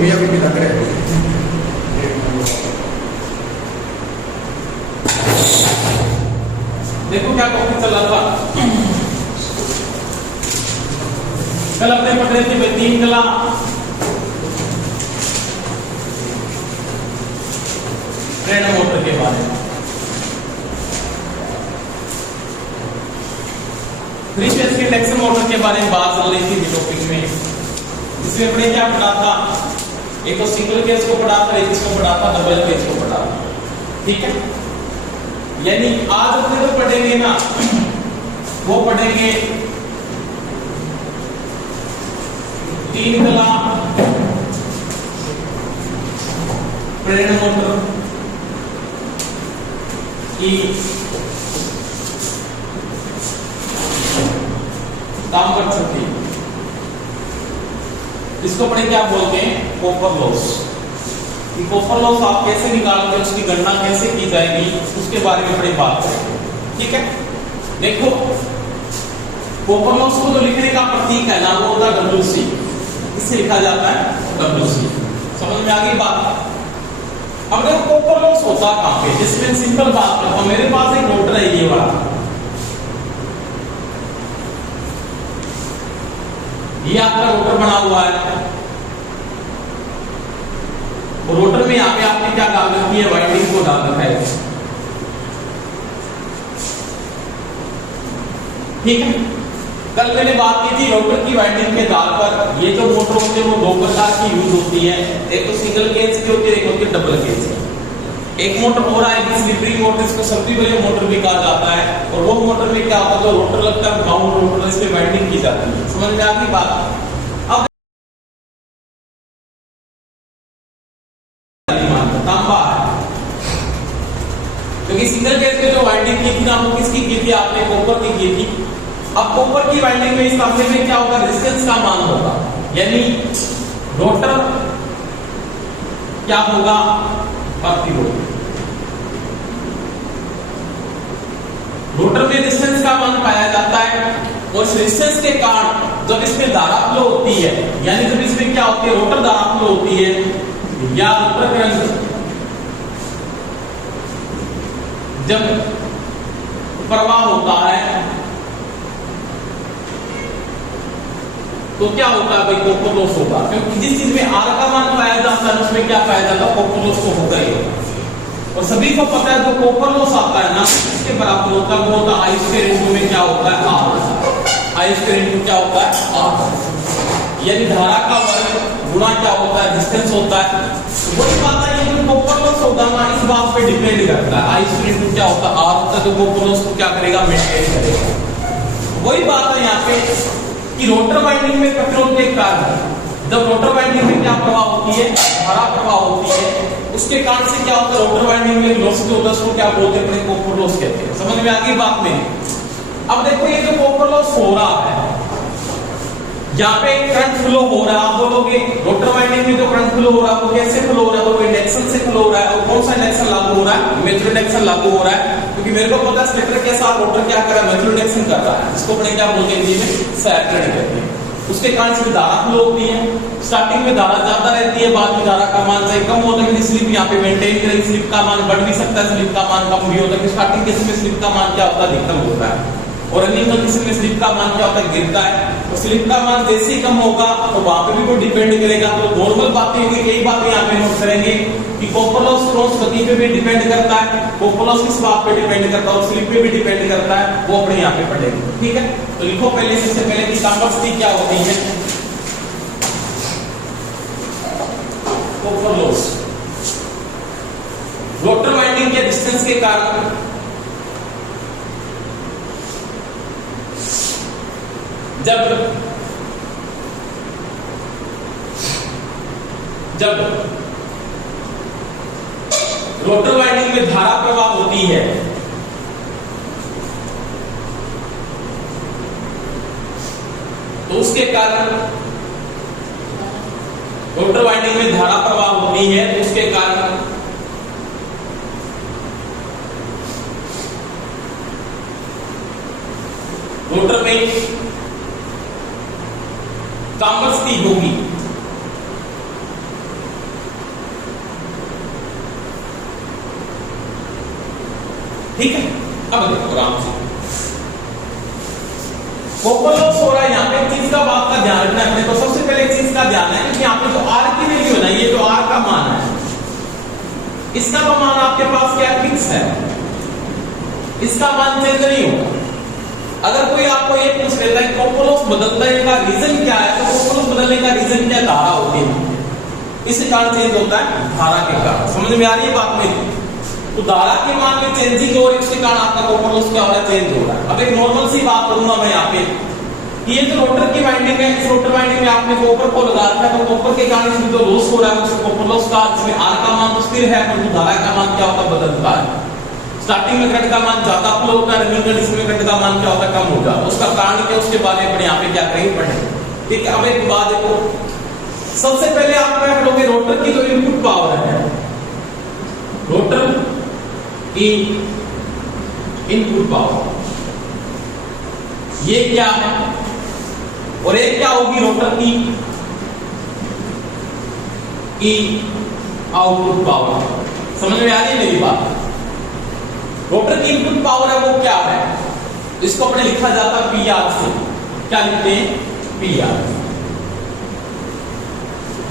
भैया भी लग रहे हैं। देखो क्या टॉपिक चल रहा था कल अपने पढ़ रहे थे भाई तीन कला प्रेरणा मोटर के बारे में। थ्री फेज के इंडक्शन मोटर के बारे में बात चल रही थी टॉपिक में। इसमें अपने क्या पढ़ा था, एक तो सिंगल केस को पढ़ा था, एक इसको पढ़ा था, डबल केस को पढ़ा था। ठीक है, यानी आज अपने जो पढ़ेंगे ना वो पढ़ेंगे तीन कला प्रेरणा मोटर की काम कर सकती है। इसको पढ़े क्या बोलते हैं, कॉपर लॉस। कॉपर लॉस आप कैसे निकालोगे, उसकी गणना कैसे की जाएगी, उसके बारे में बड़ी बात करेंगे। ठीक है, देखो कॉपर लॉस को तो लिखने का प्रतीक है ना, वो होता है WC। इससे लिखा जाता है WC। समझ में आ गई बात। अब देखो कॉपर लॉस होता कहां पे, जिसमें सिंपल बात करता हूं, मेरे पास एक रोटर है ये वाला, ये आपका रोटर बना हुआ है और रोटर में यहाँ पे आपने क्या डाल रखी है, वाइंडिंग को डाल रखा है। ठीक है, कल मैंने बात की थी रोटर की वाइंडिंग के आधार पर ये जो मोटर होती है वो दो प्रकार की यूज होती है, एक तो सिंगल केज की होती है, एक होती है डबल केज की। एक मोटर हो रहा है स्लिपरी मोटर, इसको सबसे पहले मोटर भी कहा जाता है, और वो मोटर में क्या होता है, जो रोटर लगता है ग्राउंड रोटर, इस पे वाइंडिंग की जाती है। समझ में आ गई बात। अब तांबा है, क्योंकि सिंगल केज में जो वाइंडिंग की थी ना वो किसकी की थी, आपने कॉपर की थी। अब कॉपर की वाइंडिंग में इस मामले में क्या होगा, रेजिस्टेंस का मान होगा, यानी रोटर क्या होगा, प्रतिरोध। रोटर में रेजिस्टेंस का मान पाया जाता है, और रेजिस्टेंस के कारण जब इसमें धारा फ्लो होती है, यानी जब इसमें क्या होती है, रोटर धारा फ्लो होती है या रोटर करंट जब प्रवाह होता है तो क्या होता है भाई, कॉपर लॉस होगा। क्योंकि जिस चीज में आर का मान पाया जाता है उसमें क्या पाया जाता है, कॉपर लॉस तो होगा ही होगा। और सभी को पता है जो कॉपर लॉस आता है ना इसके बराबर होता है, वो होता है आई स्क्वायर इनटू में क्या होता है, आर। आई स्क्वायर इनटू क्या होता है, आर। यानी धारा का वर्ग गुणा क्या होता है, डिस्टेंस होता है। वही बात है, ये जो कॉपर लॉस होगा ना इस बात पे डिपेंड करता है, आई स्क्वायर इनटू क्या होता है, आर होता है, तो कॉपर लॉस को क्या करेगा, मेंटेन करेगा। वही बात है यहाँ पे कि रोटर वाइंडिंग में प्रतिरोध के कारण जब रोटर वाइंडिंग में क्या प्रवाह होती है, धारा प्रवाह होती है, उसके कारण से क्या होता है, रोटर वाइंडिंग में लॉस जो होता है उसको क्या बोलते हैं, अपने कॉपर लॉस कहते हैं। समझ में आ गई बात में। अब देखो ये जो कॉपर लॉस हो रहा है, यहाँ पे करंट फ्लो हो रहा है, आप बोलोगे रोटर वाइंडिंग में जो करंट फ्लो हो रहा है वो कैसे फ्लो हो रहा है, तो वो इंडक्शन से फ्लो हो रहा है। और कौन सा इंडक्शन लागू हो रहा है, म्यूचुअल इंडक्शन लागू हो रहा है, क्योंकि मेरे को पता है स्टेटर के साथ रोटर क्या कर रहा है, म्यूचुअल इंडक्शन कर रहा है। इसको अपने क्या बोलते हैं, हिंदी में सैचुरेट कहते हैं। उसके कारण से धारा फ्लो होती है, स्टार्टिंग में धारा ज्यादा रहती है, बाद में धारा का मान से कम होता है, स्लिप यहाँ पे मेंटेन करेगी, स्लिप का मान बढ़ भी सकता है, स्लिप का मान कम भी होता है। स्टार्टिंग केस में स्लिप का मान क्या होता है, अधिकतम होता है, और रनिंग कंडीशन में स्लिप का मान क्या होता है, गिरता है। तो स्लिप का मान जैसे ही कम होगा तो वहां पे भी कोई डिपेंड करेगा। तो नॉर्मल बातें होंगी, कई बातें यहाँ पे नोट करेंगे कि कॉपर लॉस क्रॉस गति पे भी डिपेंड करता है, कॉपर लॉस किस बात पे डिपेंड करता है, और स्लिप पे भी डिपेंड करता है, वो अपने यहाँ पे पढ़ेंगे। ठीक है, तो लिखो पहले, सबसे पहले की सामर्थ्य क्या होती है, कॉपर लॉस रोटर वाइंडिंग के डिस्टेंस के कारण जब रोटर वाइंडिंग में धारा प्रवाह होती है तो उसके कारण रोटर वाइंडिंग में धारा प्रवाह होती है तो उसके कारण रोटर में काम्बर्स की होगी, अब देखो आराम से कॉपर लॉस हो रहा है यहाँ पे। चीज का बात का ध्यान रखना है अपने को। सबसे पहले चीज का ध्यान है कि यहाँ पे जो आर की वैल्यू है ना, ये जो आर का मान है, इसका तो मान आपके पास क्या फिक्स है, इसका मान चेंज नहीं होगा। अगर कोई आपको ये पूछ लेता है कॉपर लॉस बदलने का रीजन क्या है, तो कॉपर लॉस बदलने का रीजन क्या, धारा होती है, इस कारण चेंज होता है धारा के कारण। समझ में आ रही है बात मेरी? तो धारा के मान में चेंजिंग और इसके कारण आपका कॉपर लॉस क्या हो रहा है, चेंज हो रहा है। अब एक नॉर्मल सी बात करूंगा मैं यहाँ पे, ये जो रोटर की वाइंडिंग है, इस रोटर वाइंडिंग में आपने कॉपर को लगा रखा है, तो कॉपर के कारण इसमें जो लॉस हो रहा है उसको कॉपर लॉस का, जिसमें आर का मान तो स्थिर है, परंतु धारा का मान क्या होता है, बदलता है। स्टार्टिंग में करंट का मान ज्यादा फ्लो होता है, रनिंग कंडीशन में करंट का मान क्या होता है, कम हो जाता है। उसका कारण क्या, उसके बारे में यहाँ पे क्या करेंगे, पढ़ेंगे। ठीक है, अब एक बात देखो, सबसे पहले आप क्या करोगे, रोटर की जो इनपुट पावर है, रोटर की इनपुट पावर ये क्या है, और एक क्या होगी रोटर की आउटपुट पावर। समझ में आ रही है मेरी बात? रोटर की इनपुट पावर है वो क्या है, इसको अपने लिखा जाता है पीआर से। क्या लिखते हैं, पीआर।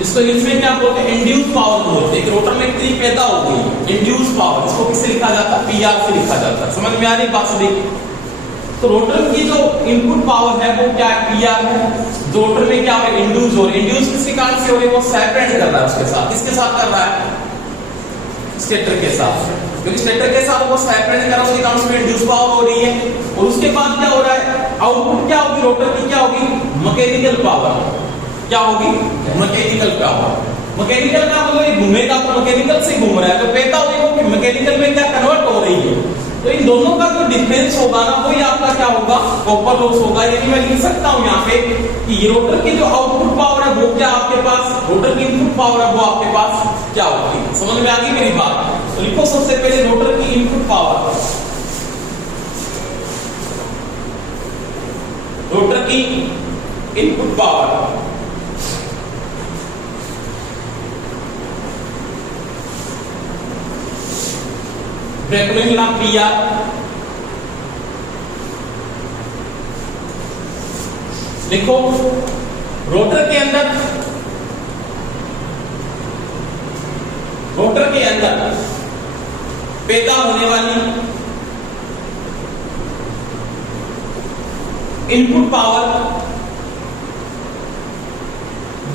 इसको इंग्लिश में क्या बोलते हैं, इंड्यूस पावर बोलते हैं। रोटर में कितनी पैदा हो गई, इंड्यूस पावर, इसको किससे लिखा जाता है, पीआर से लिखा जाता है। समझ में आ रही बात से? देखिए, तो रोटर की जो इनपुट पावर है वो क्या है, पीआर है। जो रोटर में क्या है, इंड्यूस हो रही है। इंड्यूस किसके कारण से हो रही है, वो सेपरेट कर रहा है उसके साथ। किसके साथ कर रहा है, स्टेटर के साथ, क्योंकि स्टेटर के साथ वो सेपरेट कर रहा है, उसके कारण उसमें इंड्यूस पावर हो रही है। और उसके बाद क्या हो रहा है, आउटपुट क्या होगी रोटर की, क्या होगी, मैकेनिकल पावर। क्या होगी, मैकेनिकल पावर। मैकेनिकल का मतलब ये घूमेगा तो मैकेनिकल से घूम रहा है, तो पैदा हुई वो मैकेनिकल में क्या कन्वर्ट हो रही है। तो इन दोनों का जो डिफरेंस होगा ना, वही आपका क्या होगा, कॉपर लॉस होगा। यानी मैं लिख सकता हूं यहाँ पे कि रोटर की जो आउटपुट पावर है वो क्या आपके पास, रोटर की इनपुट पावर है वो आपके पास क्या होगी। समझ में आ गई मेरी बात? तो लिखो सबसे पहले रोटर की इनपुट पावर, रोटर की इनपुट पावर ब्रैकेट में पीआर, लिखो रोटर के अंदर, रोटर के अंदर पैदा होने वाली इनपुट पावर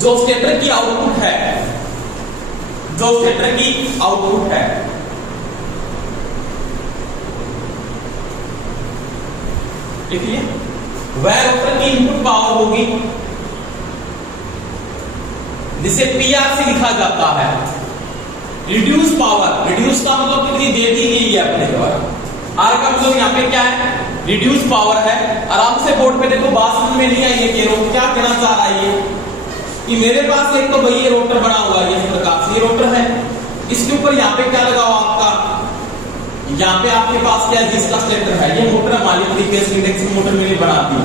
जो स्टेटर की आउटपुट है, जो स्टेटर की आउटपुट है, देखिए वह रोटर की इनपुट पावर होगी जिसे पीआर से लिखा जाता है रिड्यूस पावर। रिड्यूस का मतलब कितनी दे दी गई है अपने द्वारा, आर का मतलब यहाँ पे क्या है, रिड्यूस पावर है। आराम से बोर्ड पे देखो, बात समझ में नहीं आई है कि क्या कहना चाह रहा है ये, कि मेरे पास एक तो भाई ये रोटर बना हुआ है, इस प्रकार से ये रोटर है, इसके ऊपर यहाँ पे क्या लगा हुआ आपका, यहाँ पे आपके पास क्या है, जिसका स्टेटर है, ये मोटर हमारी 3 फेज इंडक्शन मोटर मैंने बना दी।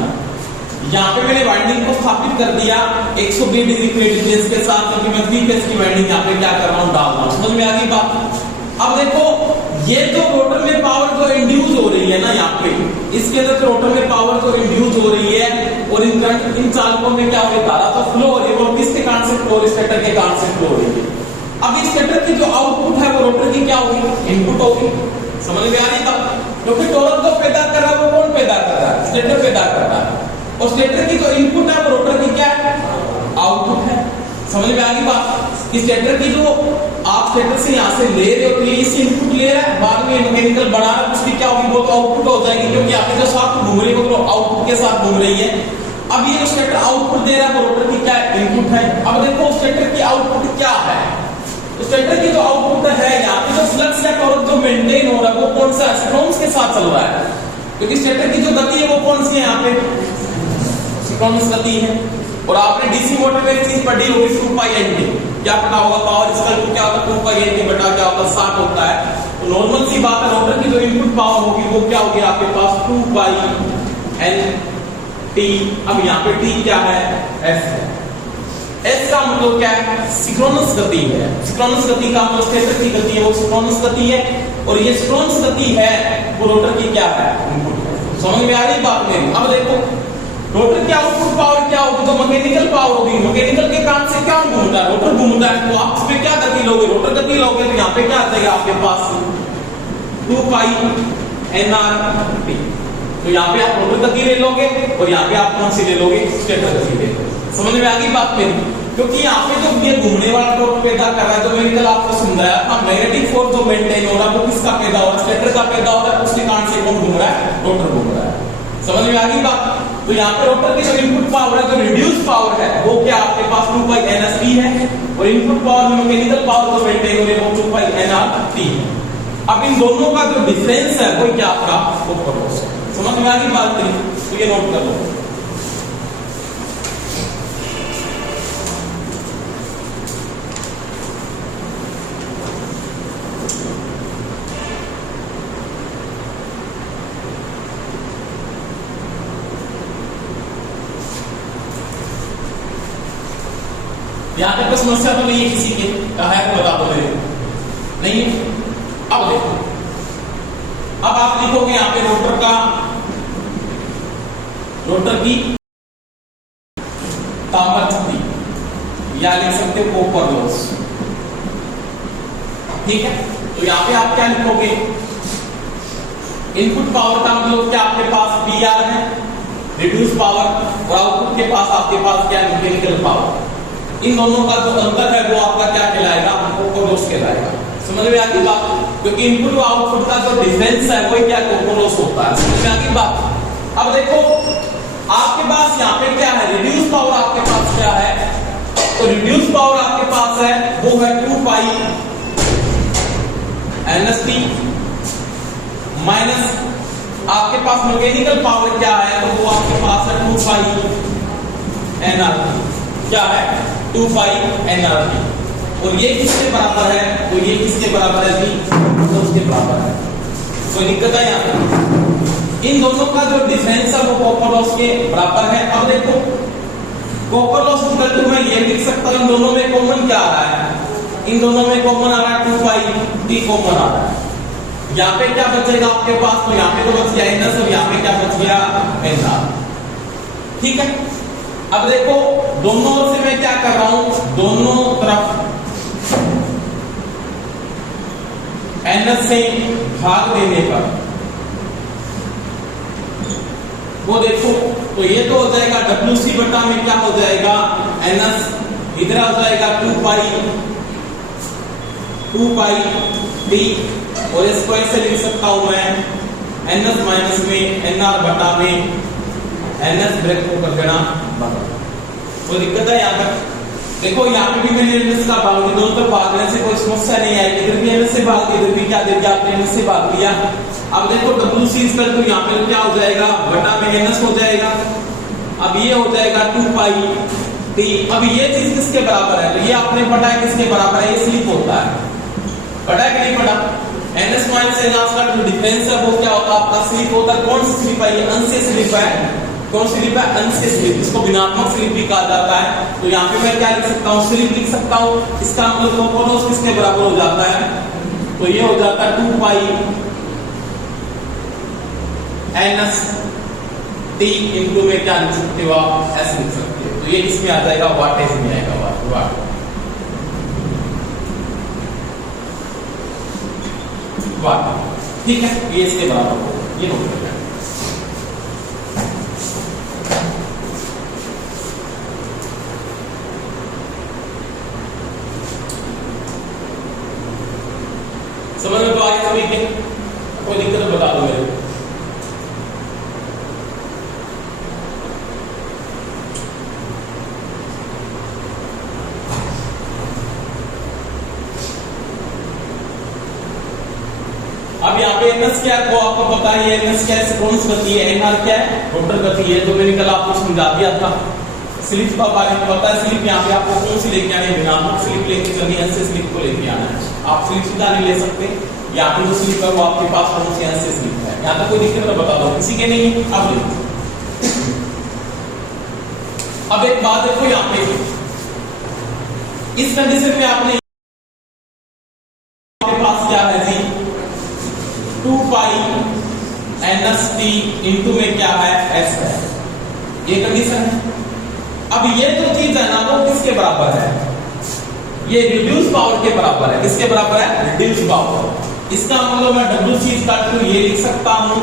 यहाँ पे मैंने वाइंडिंग को स्थापित कर दिया 120 डिग्री प्लेट डिफरेंस के साथ, क्योंकि मैं 3 फेज की वाइंडिंग यहाँ पे क्या कर रहा हूँ, डाल रहा हूँ। समझ में आ गई बात? अब देखो ये जो रोटर में पावर जो इंड्यूस हो रही है ना, यहाँ पे इसके अंदर रोटर में पावर जो इंड्यूस हो रही है, और इन चालकों में क्या हो रही है, धारा तो फ्लो हो रही है, वो किसके कारण से फ्लो, स्टेटर के कारण से फ्लो हो रही है। अब इस स्टेटर की जो आउटपुट है वो रोटर की क्या होगी, इनपुट होगी। समझ में आ रही बात? क्योंकि टॉर्क जो पैदा कर रहा है वो कौन पैदा कर रहा है, स्टेटर पैदा कर रहा है, और स्टेटर की जो इनपुट है वो रोटर की क्या है, आउटपुट है। समझ में आ गई बात? कि स्टेटर की जो आप स्टेटर से यहाँ से ले रहे हो, तो ये इससे इनपुट ले रहा है, बाद में मैकेनिकल बना रहा है, उसकी क्या होगी, वो तो आउटपुट हो जाएगी, क्योंकि आपके जो साथ घूम रही है वो आउटपुट के साथ घूम रही है। अब ये जो स्टेटर आउटपुट दे रहा है वो रोटर की क्या है, इनपुट है। अब देखो स्टेटर की आउटपुट क्या है, स्टेटर की जो आउटपुट है, यहाँ पे जो फ्लक्स या टॉर्क जो मेंटेन हो रहा है वो कौन सा सिंक्रोनस के साथ चल रहा है, क्योंकि स्टेटर की जो गति है वो कौन सी है, यहाँ पे सिंक्रोनस गति है। और आपने डीसी मोटर में एक चीज पढ़ी होगी, 2 पाई एनटी, क्या पता होगा, पावर इक्वल टू क्या होता है, 2 पाई एनटी बटा क्या होता है, 60 होता है। तो नॉर्मल सी बात है, रोटर की जो इनपुट पावर होगी वो क्या होगी आपके पास, 2 पाई एन टी। अब यहाँ पे टी क्या है, एस है। एस का मतलब क्या है, सिंक्रोनस गति है। सिंक्रोनस गति का मतलब स्टेटर की गति है वो सिंक्रोनस गति है, और ये स्ट्रोन्स गति है वो रोटर की क्या है, समझ में आ रही बात मेरी। अब देखो रोटर की आउटपुट पावर क्या होगी, तो मैकेनिकल पावर होगी। मैकेनिकल के कारण से क्या घूमता है, रोटर घूमता है, तो आप इसमें क्या गति लोगे, रोटर गति लोगे, तो यहाँ पे क्या आ जाएगा आपके पास 2 पाई nRT। तो यहाँ पे आप रोटर गति ले लोगे और यहाँ पे आप कौन सी ले लोगे, स्टेटर गति ले लोगे। समझ में आ गई बात मेरी, क्योंकि यहाँ पे जो ये घूमने वाला टॉर्क पैदा कर रहा है, जो मैंने कल आपको समझाया था, मैग्नेटिक फोर्स जो मेंटेन हो रहा है वो किसका पैदा हो रहा है, स्टेटर का पैदा हो रहा है, उसके कारण से कौन घूम रहा है, रोटर घूम रहा है। समझ में आ गई बात। तो यहाँ पे रोटर की जो इनपुट पावर है, जो रिड्यूस पावर है, वो क्या आपके पास 2 पाई NSP है, और इनपुट पावर में मैकेनिकल पावर जो मेंटेन हो रही है वो 2 पाई nRT है। अब इन दोनों का जो डिफरेंस है वो क्या आपका कॉपर लॉस है। समझ में आ गई बात नहीं, तो ये नोट कर लो। यहाँ पे कोई समस्या तो नहीं है किसी के, कहा है तो बता दो मेरे, नहीं है। अब देखो, अब आप लिखोगे यहाँ पे रोटर की तांबा शक्ति, या लिख सकते हो कॉपर लॉस, ठीक है। तो यहाँ पे आप क्या लिखोगे, इनपुट पावर का मतलब क्या आपके पास PR है, रिड्यूस पावर, और आउटपुट के पास आपके पास क्या मैकेनिकल पावर। इन दोनों का जो अंतर है वो आपका क्या कहलाएगा, कॉपर लॉस कहलाएगा। समझ में आ गई बात, क्योंकि इनपुट और आउटपुट का जो डिफरेंस है वही क्या कॉपर लॉस होता है। समझ में आ गई बात। अब देखो आपके पास यहाँ पे क्या है, रिड्यूस पावर आपके पास क्या है, तो रिड्यूस पावर आपके पास है वो है 2 पाई NSP माइनस आपके पास मैकेनिकल पावर क्या है, तो वो आपके पास है 2 पाई nRT। क्या है, 2 पाई nRT। और ये किसके बराबर है, तो ये किसके बराबर है जी, तो उसके बराबर है। कोई दिक्कत है यहाँ पे, इन दोनों का जो डिफरेंस है वो कॉपर लॉस के बराबर है। अब देखो कॉपर लॉस इक्वल टू मैं ये लिख सकता हूं, इन दोनों में कॉमन क्या आ रहा है, इन दोनों में कॉमन आ रहा है 2 पाई T कॉमन आ रहा है। यहाँ पे क्या बचेगा आपके पास, तो यहाँ पे तो बच गया NS और यहाँ पे क्या बच गया nR, ठीक है। अब देखो दोनों ओर से मैं क्या कर रहा हूं, दोनों तरफ NS से भाग देने पर वो देखो, तो ये तो हो जाएगा WC बटा में क्या हो जाएगा NS, इधर हो जाएगा 2 पाई T, और इसको ऐसे लिख सकता हूं मैं NS माइनस में nR बटा में NS ब्रेक को कर देना। कोई दिक्कत है यहाँ तक, देखो यहाँ पे भी मैंने NS का भाग दिया, दोनों तरफ भागने से कोई समस्या नहीं आएगी, इधर भी NS से भाग दिया, इधर भी क्या दे दिया आपने NS से भाग दिया। अब देखो WC इक्वल टू यहाँ पे क्या हो जाएगा, बटा में NS हो जाएगा। अब ये हो जाएगा 2 पाई T। अब ये चीज किसके बराबर है, तो ये आपने पढ़ा है किसके बराबर है, ये स्लिप होता है, पढ़ा है कि नहीं पढ़ा। NS माइनस nR का जो डिफरेंस है वो क्या होता है आपका स्लिप होता है। कौन सी स्लिप है, ये अंश स्लिप है, कौन सी स्लिप है, अंश स्लिप, इसको भिन्नात्मक स्लिप भी कहा जाता है। तो यहाँ पे मैं क्या लिख सकता हूँ, स्लिप लिख सकता हूँ, इसका मतलब कॉपर लॉस किसके बराबर हो जाता है, तो ये हो जाता है 2 पाई NS T इनटू में क्या लिख सकते हो आप, S लिख सकते हो। तो ये किसमें आ जाएगा, वाटेज में आएगा, वाट, ठीक है। ये इसके बराबर हो, ये नोट कर लेना। समझ में तो आगे सभी के, कोई दिक्कत बता दो मेरे को। अब यहाँ पे NS क्या है, वो आपको पता है, NS क्या है, सिंक्रोनस गति है, nR क्या है, रोटर गति है, जो मैंने कल आपको समझा दिया था। स्लिप का बारे में पता है, स्लिप यहाँ पे आपको कौन सी लेके आनी है, भिन्नात्मक स्लिप लेके चलनी है, ऐसे स्लिप को लेके आना है। आप स्लिप सीधा नहीं ले सकते, यहाँ पे जो स्लिप है वो आपके पास कौन सी ऐसे स्लिप है, यहाँ तक कोई दिक्कत है बता दो, किसी के नहीं है। अब एक बात देखो, यहाँ पे इस कंडीशन में आपने पास क्या है जी, किसके बराबर है? ये रिड्यूस पावर के बराबर है। किसके बराबर है? Reduce power. इसका मतलब मैं WC इक्वल टू ये लिख सकता हूं,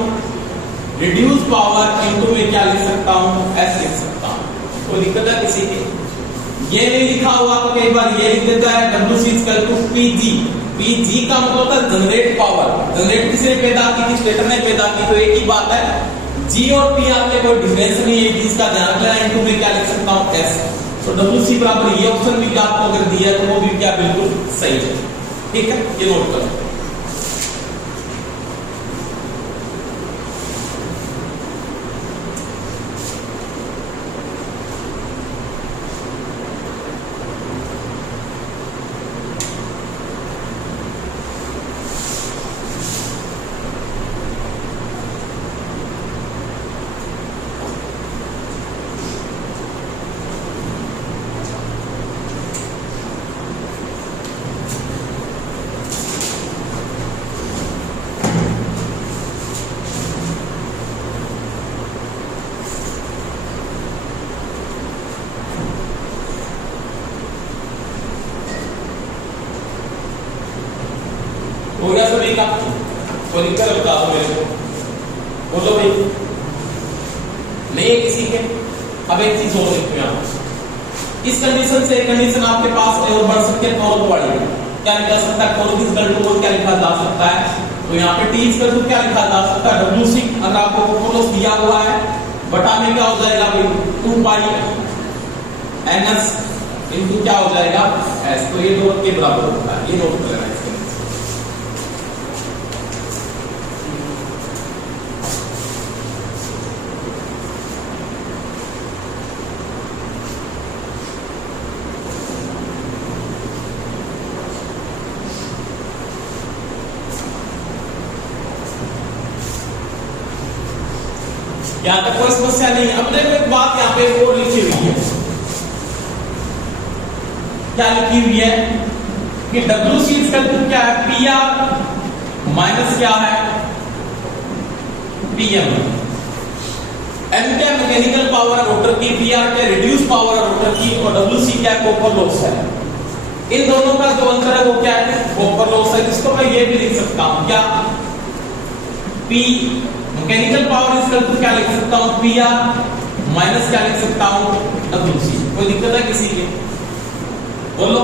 रिड्यूस पावर इनटू में क्या लिख सकता हूं? S लिख सकता हूं। कोई दिक्कत है किसी की? ये नहीं लिखा हुआ तो कई बार ये लिख देता है WC equal to PG। PG का मतलब होता है जनरेट पावर। जनरेट किसने पैदा की थी? स्टेटर ने पैदा की। तो एक ही बात है, G और P आपके कोई डिफरेंस नहीं है, इसका ध्यान रखना है। इनटू में क्या लिख सकता हूं? S। तो WC बराबर ये ऑप्शन भी आपको अगर दिया है तो वो भी क्या बिल्कुल सही है। ठीक है, ये नोट करो। हो गया सभी का? तो लिख कर बता दो मेरे को, बोलो भाई। नहीं है किसी के? अब एक चीज और लिखते हैं आप। इस कंडीशन से एक कंडीशन आपके पास और बढ़ सकती है, टॉर्क बढ़ी। क्या लिखा सकता है? टॉर्क इज इक्वल टू क्या लिखा जा सकता है? तो यहाँ पे T इक्वल टू क्या लिखा जा सकता है? WC। अगर आपको फोटोस दिया हुआ है बटा में क्या हो जाएगा भाई? 2 पाई NS इनटू क्या हो जाएगा? S। तो ये टॉर्क के बराबर होता है। ये नोट कर लेना। यहां तक कोई समस्या नहीं है। अब देखो एक बात यहाँ पे और लिखी हुई है। क्या लिखी हुई है कि WC इक्वल टू क्या है? PR माइनस क्या है? PM। M क्या मैकेनिकल पावर है रोटर की, PR क्या रिड्यूस पावर है रोटर की, और WC क्या कॉपर लॉस है। इन दोनों का जो अंतर है वो क्या है? कॉपर लॉस है। जिसको मैं ये भी लिख सकता हूं क्या? P mechanical power equal to क्या लिख सकता हूं? PR माइनस क्या लिख सकता हूं? WC। कोई दिक्कत है किसी की? बोलो।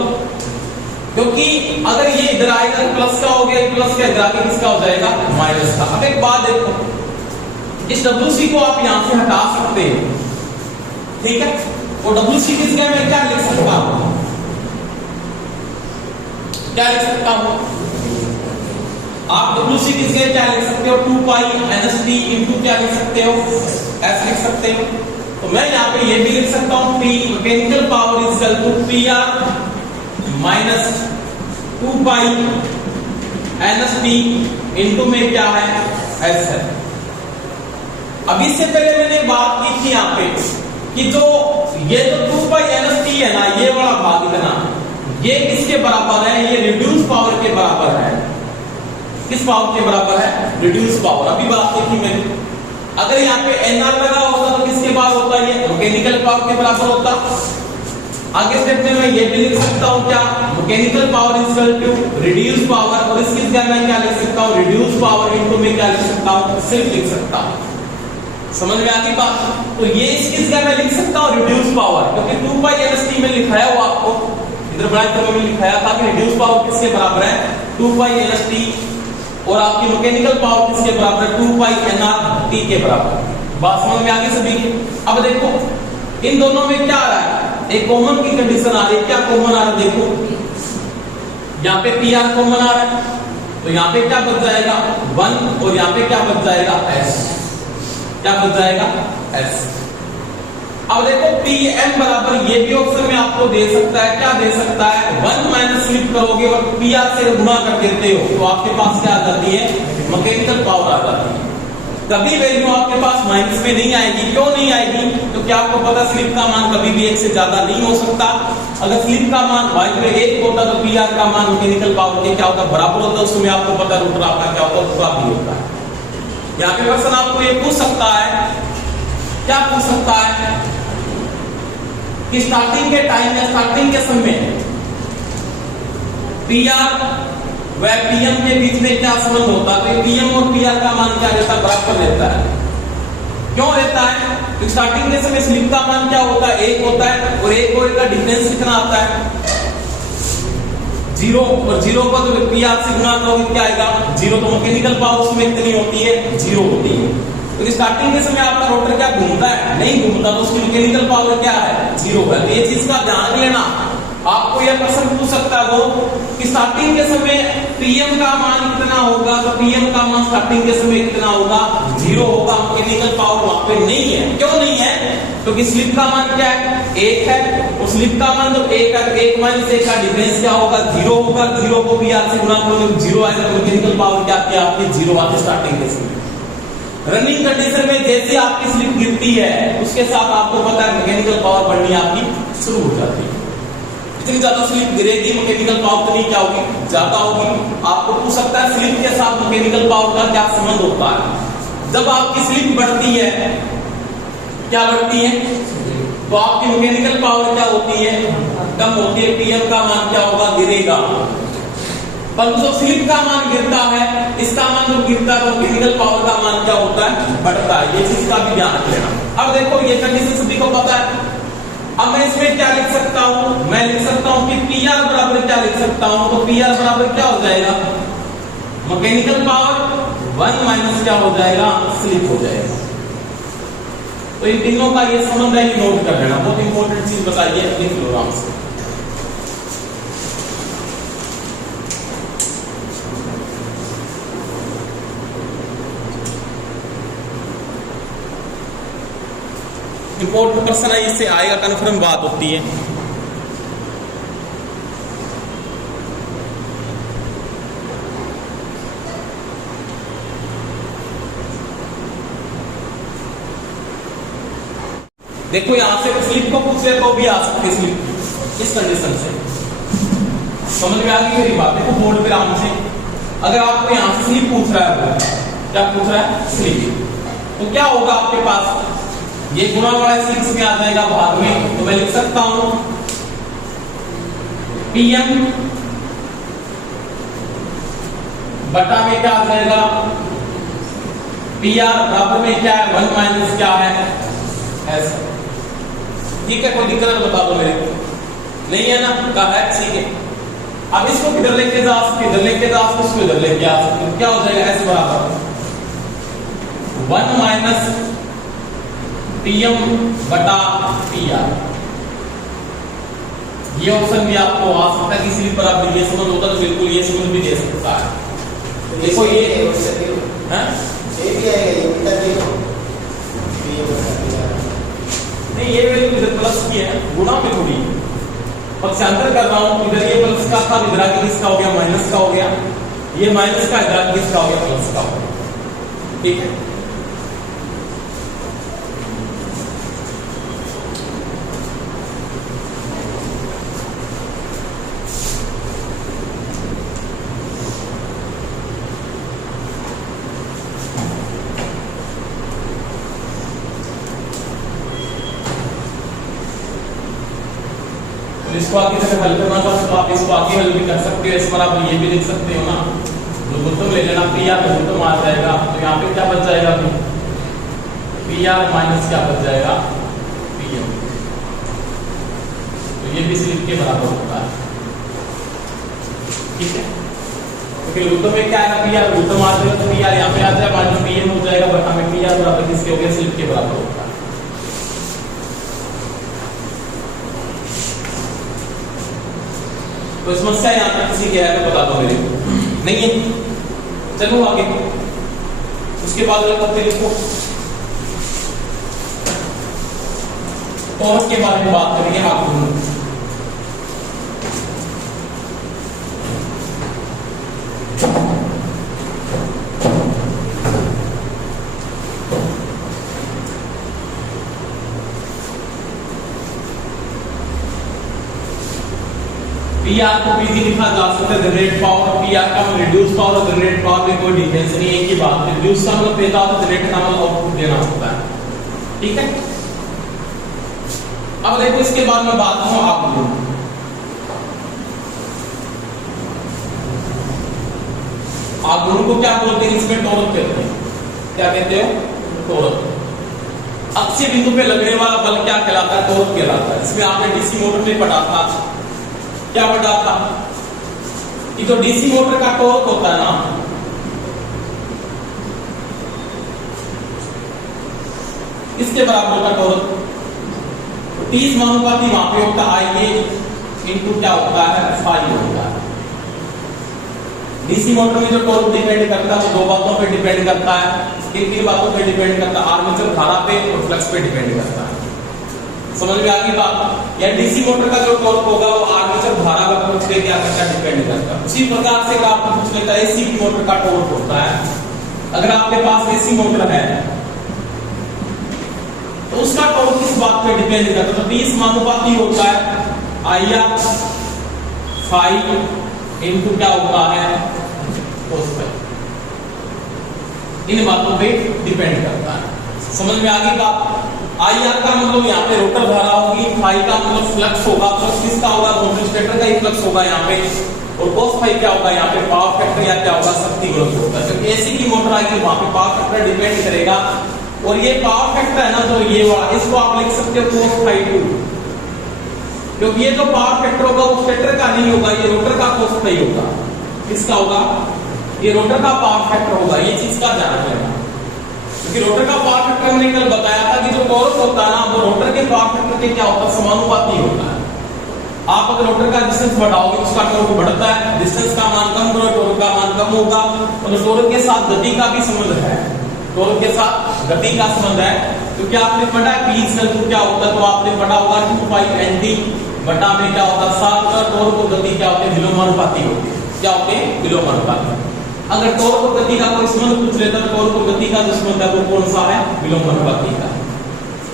क्योंकि अगर ये इधर आएगा प्लस का हो गया, प्लस का इधर आके किसका हो जाएगा? माइनस का। अब एक बात देखो, इस WC को आप यहां से हटा सकते हैं, ठीक है? और WC किस जगह में क्या लिख सकता हूं? क्या लिख सकता हूं? आप WC किस जगह क्या लिख सकते हो? 2 पाई NST इनटू क्या लिख सकते हो? S लिख सकते हो। तो मैं यहाँ पे ये भी लिख सकता हूँ P mechanical power is equal to PR minus 2 pi NST into में क्या है? S है। अब इससे पहले मैंने बात की थी यहाँ पे कि जो ये जो 2 पाई NST है ना, ये वाला भाग इतना, ये किसके बराबर है? ये रिड्यूस पावर के बराबर है। किस पावर के बराबर है? Reduce power. अभी बात की थी मैंने। अगर यहाँ पे NR लगा होता तो किसके बराबर होता है? ये मैकेनिकल पावर के बराबर होता। आगे स्टेप में मैं ये भी लिख सकता हूँ क्या? Mechanical power is equal to reduce power, और इसकी जगह मैं क्या लिख सकता हूँ? रिड्यूस पावर इनटू में क्या लिख सकता हूँ? सिर्फ लिख सकता हूँ। समझ में आ गई बात? तो ये इसकी जगह मैं लिख सकता हूँ रिड्यूस पावर, क्योंकि 2 पाई NST में लिखाया हुआ आपको इधर बड़ा क्रम में लिखाया था कि रिड्यूस पावर किसके बराबर है? 2 पाई NST, और आपकी मैकेनिकल पावर किसके बराबर है? 2 पाई NRT के बराबर। बात समझ में आ गई सभी की? अब देखो इन दोनों में क्या आ रहा है? एक कॉमन की कंडीशन आ रही है। क्या कॉमन आ रहा है? देखो यहाँ पे PR कॉमन आ रहा है, तो यहाँ पे क्या बच जाएगा? 1, और यहाँ पे क्या बच जाएगा? S। क्या बच जाएगा? S। अब देखो PM बराबर ये भी ऑप्शन में आपको दे सकता है। क्या दे सकता है? 1 माइनस स्लिप करोगे और PR से गुणा कर देते हो तो आपके पास क्या आ जाती है? मैकेनिकल पावर आ जाती है। कभी वैल्यू आपके पास माइनस में नहीं आएगी। क्यों नहीं आएगी? तो क्या आपको पता स्लिप का मान कभी भी 1 से ज्यादा नहीं हो सकता। अगर स्लिप का मान वाइट में 1 होता तो PR का मान मैकेनिकल पावर के क्या होता? बराबर होता। उसमें आपको पता रूट आपका क्या होता? दूसरा भी होता है। यहाँ पे क्वेश्चन आपको ये पूछ सकता है, क्या पूछ सकता है कि स्टार्टिंग के टाइम में, स्टार्टिंग के समय पीआर व पीएम के बीच में क्या संबंध होता है? तो पीएम और पीआर का मान क्या रहता है? बराबर रहता है। क्यों रहता है? तो स्टार्टिंग के समय स्लिप का मान क्या होता है? 1 होता है, और 1 और 1 का डिफरेंस कितना आता है? 0, और 0 को तो पीआर से गुणा करोगे क्या आएगा? 0। तो मैकेनिकल पावर उसमें कितनी होती है? 0 होती है। तो स्टार्टिंग के समय आपका रोटर क्या घूमता है? नहीं घूमता, तो उसकी मैकेनिकल पावर क्या है? 0 है। तो ये चीज का ध्यान लेना। आपको यह प्रश्न पूछ सकता है वो कि स्टार्टिंग के समय पीएम का मान कितना होगा? तो पीएम का मान स्टार्टिंग के समय कितना होगा? 0 होगा। मैकेनिकल पावर वहां पे नहीं है। क्यों नहीं है? क्योंकि स्लिप का मान क्या है? 1 है। और स्लिप का मान जब 1 है, 1 माइनस 1 का डिफरेंस क्या होगा? 0 होगा। 0 को पीआर से गुणा करोगे तो 0 आएगा। मैकेनिकल पावर क्या आती है आपकी? 0 आती है स्टार्टिंग के समय। रनिंग कंडीशन में जैसे आपकी स्लिप गिरती है, उसके साथ आपको पता है मैकेनिकल पावर बढ़नी आपकी शुरू हो जाती है। जितनी ज्यादा स्लिप गिरेगी, मैकेनिकल पावर उतनी क्या होगी? ज्यादा होगी। आपको पूछ सकता है स्लिप के साथ मैकेनिकल पावर का क्या संबंध होता है? जब आपकी स्लिप बढ़ती है, क्या बढ़ती है? तो आपकी मैकेनिकल पावर क्या होती है? कम होती है। पीएम का मान क्या होगा? गिरेगा। परंतु जो स्लिप का मान गिरता है, इसका मान जो गिरता है, तो मैकेनिकल पावर का मान क्या होता है? बढ़ता है। ये चीज का भी ध्यान रख लेना। अब देखो ये कंडीशन सभी को पता है। अब मैं इसमें क्या लिख सकता हूं? मैं लिख सकता हूं कि पीआर बराबर क्या लिख सकता हूं? तो पीआर बराबर क्या हो जाएगा? मैकेनिकल पावर 1 माइनस क्या हो जाएगा? स्लिप हो जाएगा। तो इन तीनों का ये संबंध है, नोट कर लेना। बहुत इंपॉर्टेंट चीज बताइए, लिख लो आराम से। इंपॉर्टेंट क्वेश्चन है, इससे आएगा कन्फर्म बात होती है। देखो यहां से स्लिप को पूछ रहे तो भी आ सकते स्लिप इस कंडीशन से। समझ में आ गई मेरी बात? देखो बोर्ड पे आराम से, अगर आपको यहां से स्लिप पूछ रहा है, क्या पूछ रहा है? स्लिप। तो क्या होगा आपके पास? ये गुणा वाला 6 में आ जाएगा भाग में। तो मैं लिख सकता हूं पीएम बटा में क्या आ जाएगा? पीआर बराबर में क्या है? 1 माइनस क्या है? ऐसा। ठीक है, कोई दिक्कत बता दो मेरे को। नहीं है ना? कहा है, ठीक है। अब इसको किधर लेके जा सकते? इधर लेके जा सकते, इसको इधर लेके आ सकते। क्या हो जाएगा? ऐसे बराबर 1 माइनस पीएम बटा पीआर। ये ऑप्शन भी आपको आ सकता है। किसी भी बराबर ये समझ होता तो बिल्कुल ये समझ भी दे सकता है। देखो ये नहीं, ये वैल्यू इधर प्लस की है, गुणा में थोड़ी पक्षांतर कर रहा हूं। इधर ये प्लस का था, इधर आके किसका हो गया? माइनस का हो गया। ये माइनस का, इधर आके किसका हो गया? प्लस का हो गया। ठीक है। इसको आगे से हल करना था तो आप इसको आगे हल भी कर सकते हो। इस पर आप ये भी लिख सकते हो ना, लघुत्तम ले लेना। पीआर लघुत्तम आ जाएगा, तो यहाँ पे क्या बच जाएगा? पीआर माइनस क्या बच जाएगा? पीएम। तो ये भी स्लिप के बराबर होता है। ठीक है, क्योंकि लघुत्तम में क्या आएगा? पीआर लघुत्तम आ जाएगा, तो पीआर यहाँ पे आ जाएगा, माइनस पीएम हो जाएगा, बटा में पीआर बराबर किसके हो गया? स्लिप के बराबर होता है। तो समस्या यहाँ तक किसी के है तो बता दो मेरे को। नहीं है? चलो आगे। उसके बाद करते लिखो टॉर्क के बारे में बात करेंगे आप दोनों। पीआर को पीजी लिखा जा सकता है, जनरेट पावर। पीआर का मतलब रिड्यूस पावर और जनरेट पावर में कोई डिफरेंस नहीं है, एक ही बात है। रिड्यूस का मतलब पैदा होता है, जनरेट का मतलब आउटपुट देना होता है। ठीक है, अब देखो इसके बाद में बात करूं आगुण। आगुण को क्या बोलते हैं? इसमें टॉर्क कहते हैं। क्या कहते हो? टॉर्क। अक्षीय बिंदु पे लगने वाला बल क्या कहलाता है? टॉर्क कहलाता है। इसमें आपने डीसी मोटर में पढ़ा था, क्या पढ़ा था कि जो डीसी मोटर का टॉर्क होता है ना, इसके बराबर होता है टॉर्क। 30 समानुपाती वहां पे होता है IA इनटू क्या होता है? फाई होता है। डीसी मोटर में जो टॉर्क डिपेंड करता है वो दो बातों पे डिपेंड करता है। किन बातों पे डिपेंड करता है? आर्मेचर धारा पे और फ्लक्स पे डिपेंड करता है। समझ में आ गई बात? या डीसी मोटर का जो टॉर्क होगा वो आर्मेचर धारा का फ्लक्स पे क्या करता है? डिपेंड करता है। उसी प्रकार से आपको पूछ लेता है एसी मोटर का टॉर्क होता है। अगर आपके पास एसी मोटर है तो उसका टॉर्क किस बात पे डिपेंड करता है? तो 20 समानुपाती होता है IR फाई इनटू क्या होता है? cos phi. इन बातों पे डिपेंड करता है। समझ में आ गई बात? IR का मतलब यहाँ पे रोटर धारा होगी, फाई का मतलब फ्लक्स होगा। फ्लक्स किसका होगा? रोटर स्टेटर का ही फ्लक्स होगा यहाँ पे। और cos फाई क्या होगा? यहाँ पे पावर फैक्टर या क्या होगा? शक्ति गुणक होगा। जब एसी की मोटर आएगी वहां पे पावर फैक्टर डिपेंड करेगा। और ये पावर फैक्टर है ना, तो ये वाला, इसको आप लिख सकते हो cos फाई 2, क्योंकि ये जो पावर फैक्टर होगा वो स्टेटर का नहीं होगा, ये रोटर का cos फाई होगा। किसका होगा? ये रोटर का पावर फैक्टर होगा। ये चीज का ध्यान रखना, क्योंकि रोटर का पावर फैक्टर हमने कल बताया था कि जो टॉर्क होता है ना वो रोटर के पावर फैक्टर के क्या होता है? समानुपाती होता है। आप अगर रोटर का डिस्टेंस बढ़ाओगे उसका टॉर्क बढ़ता है, डिस्टेंस का मान कम करो टॉर्क का मान कम होगा। और टॉर्क के साथ गति का भी संबंध है, टॉर्क के साथ गति का संबंध है। क्योंकि आपने पढ़ा है P क्या होता है, तो आपने पढ़ा होगा 2 पाई NT बटा में क्या होता है? 7 का टॉर्क और गति क्या होते हैं? विलोमानुपाती होते हैं। क्या होते हैं? विलोमानुपाती। अगर टॉर्क और गति का कोई संबंध पूछ लेता है, टॉर्क और गति का जो संबंध है वो कौन सा है? विलोमानुपाती का।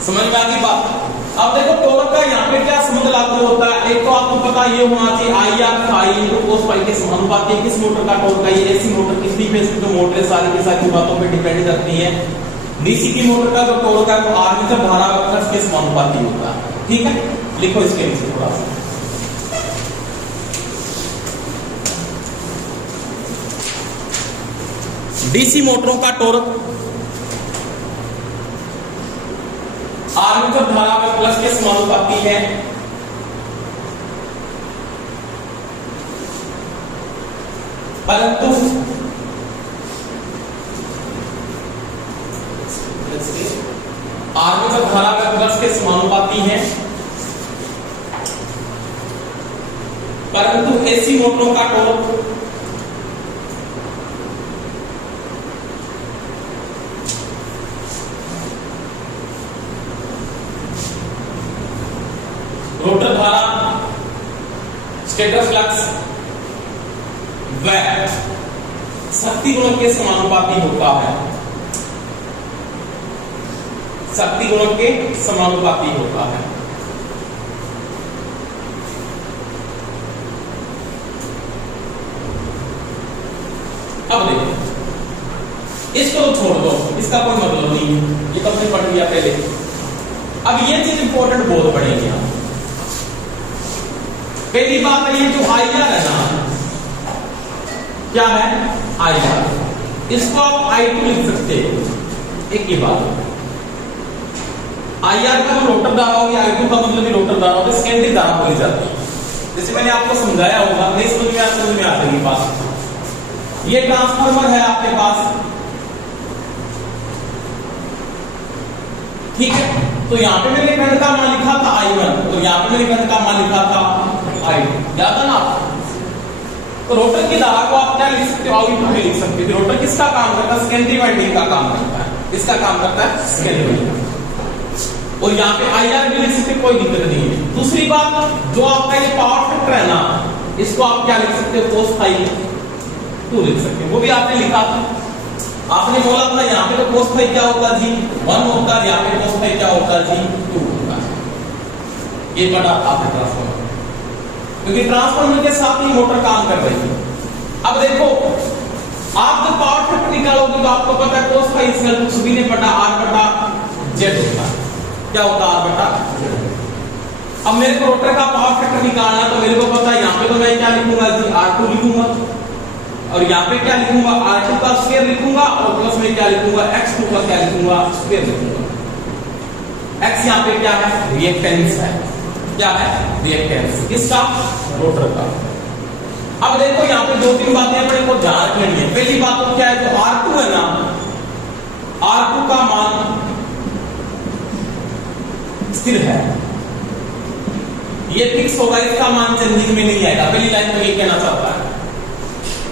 समझ में आ गई बात? अब देखो टॉर्क का यहाँ पे क्या संबंध लागू होता है? एक तो आपको पता ये होना चाहिए IR phi into cos phi के समानुपाती। किस मोटर का टॉर्क है? ये एसी मोटर की 3 फेज की जो मोटर सारी की सारी बातों पे डिपेंड करती है। डीसी की मोटर का जो टॉर्क है वो आर्मेचर धारा फ्लक्स के समानुपाती होता है। ठीक है, लिखो इसके नीचे थोड़ा सा। डीसी मोटरों का टॉर्क आर्मेचर धारा में प्लस के समानुपाती है। परंतु आर्मेचर धारा में प्लस के समानुपाती है, परंतु एसी मोटरों का टॉर्क रोटर धारा, स्टेटर फ्लक्स व शक्ति गुणक के समानुपाती होता है। शक्ति गुणक के समानुपाती होता है। अब देखो, इसको तो छोड़ दो, इसका कोई मतलब नहीं है, ये तो हमने पढ़ लिया पहले। अब ये चीज इंपॉर्टेंट बहुत पढ़ेंगे आप। पहली बात है ये जो IR है ना, क्या है? IR। इसको आप I2 लिख सकते हो। एक ही बात, IR का जो रोटर धारा होगी, I2 का मतलब भी रोटर धारा होगी, सेकेंडरी धारा बोली जाती है। जैसे मैंने आपको समझाया होगा, नहीं समझ में आ जाएगी बात। ये ट्रांसफार्मर है आपके पास, ठीक है। तो यहाँ पे मैंने करंट का मान लिखा था I1, तो यहाँ पे मैंने करंट का मान लिखा था I2, याद है ना? तो रोटर की धारा को आप क्या लिख सकते हो? I2 भी लिख सकते हो। रोटर किसका काम करता है? सेकेंडरी वाइंडिंग का काम करता है। किसका काम करता है? Secondary winding. और यहाँ पे IR भी लिख सकते, कोई दिक्कत नहीं है। दूसरी बात, जो आपका ये पावर फैक्टर है ना, इसको आप क्या लिख सकते हो? cos फाई 2 लिख सकते हो। वो भी आपने लिखा था, आपने बोला था यहाँ पे तो cos फाई क्या होगा जी? 1 होता है, यहाँ पे cos फाई क्या होगा जी? 2 होता है। ये बड़ा आपने ट्रांसफार्मर, क्योंकि ट्रांसफार्मर के साथ ही मोटर काम कर रही है। अब देखो, आप जब पावर फैक्टर निकालोगे तो आपको पता है cos फाई सभी ने पढ़ा R बटा Z होता है। क्या होता है? R बटा Z। अब मेरे को रोटर का पावर फैक्टर निकालना, तो मेरे को पता है यहाँ पे तो मैं क्या लिखूंगा जी, R2 लिखूंगा, और यहाँ पे क्या लिखूंगा, R2 का स्क्वायर लिखूंगा, और प्लस में क्या लिखूंगा, X2 का क्या लिखूंगा, स्क्वायर लिखूंगा। X यहाँ पे क्या है, रिएक्टेंस है, क्या है, रिएक्टेंस, किसका, रोटर का। अब देखो यहाँ पे दो तीन बातें अपने को ध्यान रखनी है। पहली बात तो क्या है, जो R2 है ना, R2 का मान स्थिर है, ये फिक्स होगा, इसका मान चेंजिंग में नहीं आएगा। पहली लाइन में ये कहना चाहता है,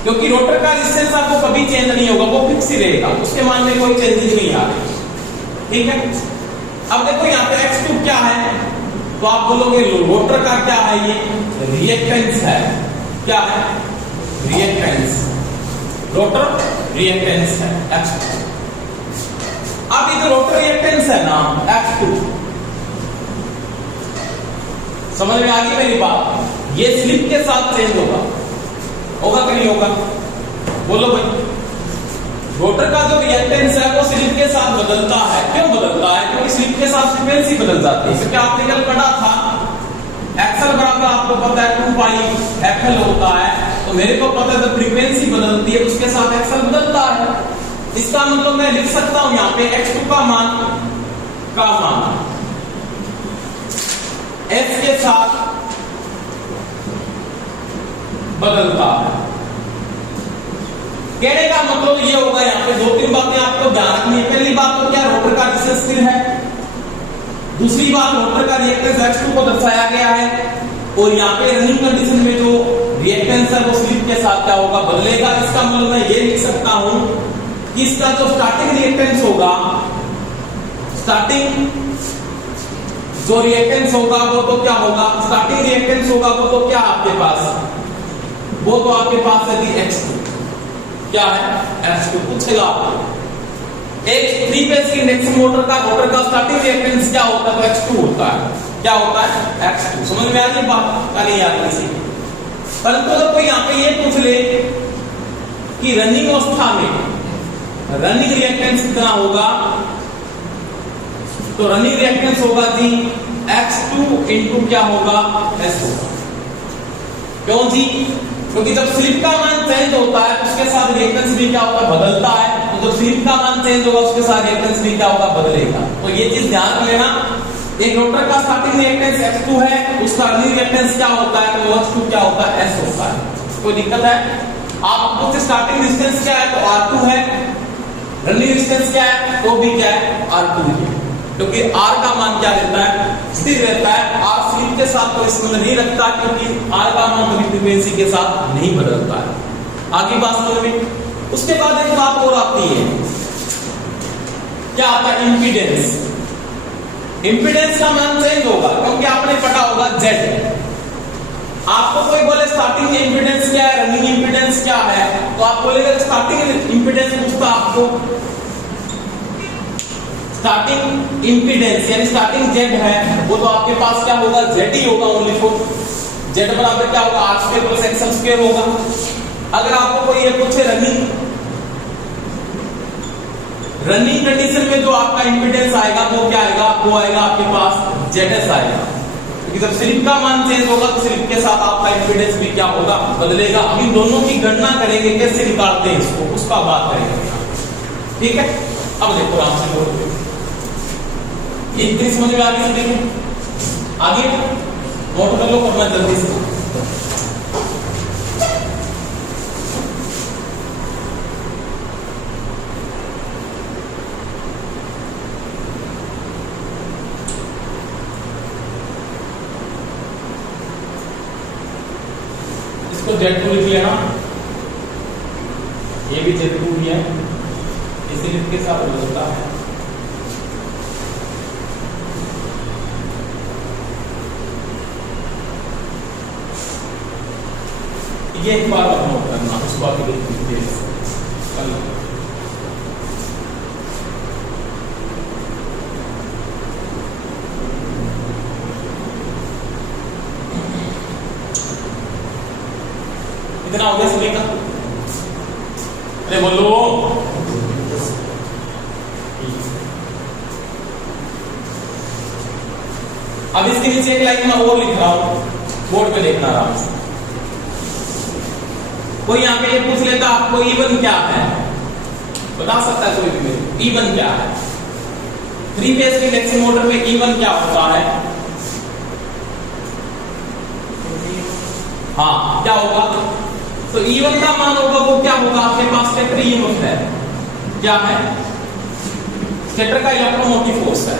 क्योंकि रोटर का रेजिस्टेंस आपको कभी चेंज नहीं होगा, वो फिक्स ही रहेगा, उसके मान में कोई चेंजिंग नहीं आ रही, ठीक है। अब देखो यहाँ पे X2 क्या है, तो आप बोलोगे रोटर का क्या है, ये रिएक्टेंस है, क्या है, रिएक्टेंस, रोटर रिएक्टेंस है X2। अब ये जो रोटर रिएक्टेंस है ना X2, समझ में आ गई मेरी बात, ये स्लिप के साथ चेंज होगा, होगा कि नहीं होगा, बोलो भाई। रोटर का जो रिएक्टेंस है वो स्लिप के साथ बदलता है, क्यों बदलता है, क्योंकि स्लिप के साथ फ्रीक्वेंसी बदल जाती है। क्योंकि आपने कल पढ़ा था एक्सल बराबर आपको पता है 2 पाई FL होता है, तो मेरे को पता है जब फ्रीक्वेंसी बदलती है उसके साथ एक्सल बदलता है। इसका मतलब मैं लिख सकता हूं यहाँ पे X2 का मान S के साथ बदलता है। कहने का मतलब ये होगा, यहाँ पे दो तीन बातें आपको ध्यान रखनी है। पहली बात तो क्या, रोटर का रेजिस्टेंस स्थिर है। दूसरी बात, रोटर का रिएक्टेंस X2 को दर्शाया गया है, और यहाँ पे रनिंग कंडीशन में जो रिएक्टेंस है वो स्लिप के साथ क्या होगा, बदलेगा। इसका मतलब मैं ये लिख सकता हूं कि इसका जो स्टार्टिंग रिएक्टेंस होगा, स्टार्टिंग जो रिएक्टेंस होगा वो तो क्या होगा, स्टार्टिंग रिएक्टेंस होगा वो तो क्या आपके पास, वो तो आपके पास है X2, क्या है, X2 पूछेगा आपको। एक 3 फेज की इंडक्शन मोटर का रोटर का स्टार्टिंग रिएक्टेंस क्या होता है, तो X2 होता है, क्या होता है, X2। समझ में आ गई बात का, नहीं आती किसी। परंतु अगर कोई यहाँ पे ये पूछ ले कि रनिंग अवस्था में रनिंग रिएक्टेंस कितना होगा, तो रनिंग रिएक्टेंस होगा जी X2 इंटू क्या होगा, S होगा। क्यों जी, क्योंकि जब स्लिप का मान चेंज होता है उसके साथ रिएक्टेंस भी क्या होता है, बदलता है। तो जब स्लिप का मान चेंज होगा उसके साथ रिएक्टेंस भी क्या होगा, बदलेगा। तो ये चीज ध्यान रख लेना। एक रोटर का स्टार्टिंग रिएक्टेंस X2 है, उसका रनिंग रिएक्टेंस क्या होता है, तो H2 क्या होता है, S होता है। कोई दिक्कत है? आप पूछते स्टार्टिंग रेजिस्टेंस क्या है, तो R2 है, रनिंग रेजिस्टेंस क्या है, तो भी क्या है, R2 है। क्योंकि R का मान क्या रहता है, स्थिर रहता है। R स्लिप के साथ कोई संबंध नहीं रखता, क्योंकि R का मान कभी फ्रीक्वेंसी के साथ नहीं बदलता है। आगे बात समझ में। उसके बाद एक बात और आती है, क्या आता है, इंपीडेंस। इंपीडेंस का मान चेंज होगा, क्योंकि आपने पढ़ा होगा Z। आपको कोई बोले स्टार्टिंग इंपीडेंस क्या है, रनिंग इंपीडेंस क्या है, तो आप बोलेंगे स्टार्टिंग इंपीडेंस पूछता आपको, स्टार्टिंग इंपीडेंस यानी स्टार्टिंग Z है, वो तो आपके पास क्या होगा, Z ही होगा ओनली फॉर। Z बराबर क्या होगा, R square plus XL square होगा। अगर आपको कोई ये पूछे रनिंग कंडीशन में जो आपका इंपीडेंस आएगा वो क्या आएगा, वो आएगा आपके पास ZS आएगा। क्योंकि जब स्लिप का मान चेंज होगा तो स्लिप के साथ आपका इंपीडेंस भी क्या होगा, बदलेगा। अब इन दोनों की गणना करेंगे, कैसे निकालते हैं इसको, उसका बात करेंगे, ठीक है। अब देखो आराम से बोलो, ये समझ में आ गई, देखिए आगे नोट कर लो, करना जल्दी से। इसको Z2 लिख लेना, ये भी Z2 ही है, इसे लिख के साथ बदलता है। ये एक बार नोट करना, उस बात को इतना हो गया सभी का। अरे बोलो, अब इसके नीचे एक लाइन में और लिख रहा हूं, बोर्ड पे देखना आराम से। कोई यहाँ पे ये पूछ लेता आपको E1 क्या है, बता सकता है कोई भी? E1 क्या है? 3 फेज के इंडक्शन मोटर में E1 क्या होता है? हाँ, क्या होगा? तो E1 का मान होगा वो क्या होगा? आपके पास स्टेटर EMF है, क्या है? स्टेटर का इलेक्ट्रोमोटिव फोर्स है।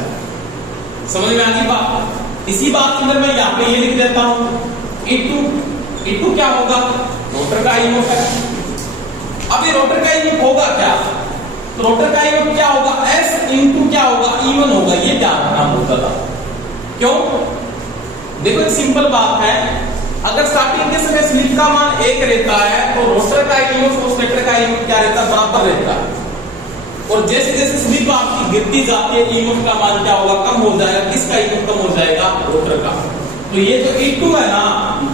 समझ में आ गई बात? इसी बात के अंदर मैं यहाँ पे ये लिख देता हूं, E2 क्या होगा? रोटर का EMF है। अब ये रोटर का EMF होगा क्या? तो रोटर का EMF क्या होगा? S इंटू क्या होगा? E1 होगा। ये क्या नाम होता था? क्यों? देखो एक सिंपल बात है, अगर स्टार्टिंग के समय स्लिप का मान 1 रहता है तो रोटर का EMF और स्टेटर का EMF क्या रहता है? बराबर रहता है। और जैसे जैसे स्लिप आपकी गिरती जाती है EMF का मान क्या होगा? कम हो जाएगा। किसका EMF कम हो जाएगा? रोटर का। तो ये जो E2 है ना,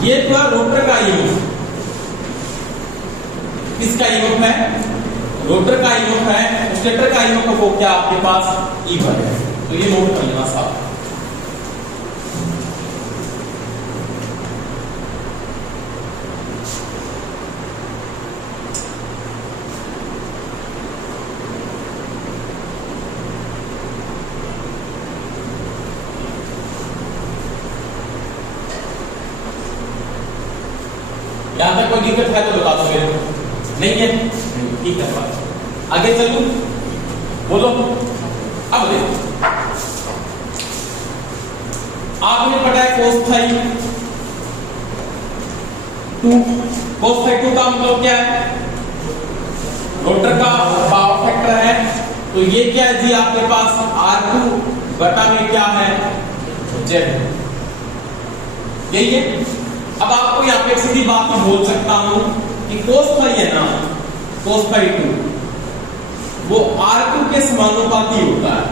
ये तो रोटर का EMF। किसका EMF है? रोटर का EMF है। स्टेटर का EMF को क्या आपके पास? E1 है। तो ये नोट कर लेना साहब। यहां तक कोई दिक्कत है तो बता दो मेरे को। नहीं है? ठीक है, बात आगे चलूं, बोलो। अब देखो, आपने पढ़ा है cos phi 2। cos phi 2 का मतलब क्या है? रोटर का पावर फैक्टर है। तो ये क्या है जी? आपके पास R2 बटा में क्या है? Z। यही है। अब आपको यहाँ पे सीधी बात मैं बोल सकता हूं कि cos phi है ना, cos phi 2 वो R2 के समानुपाती होता है।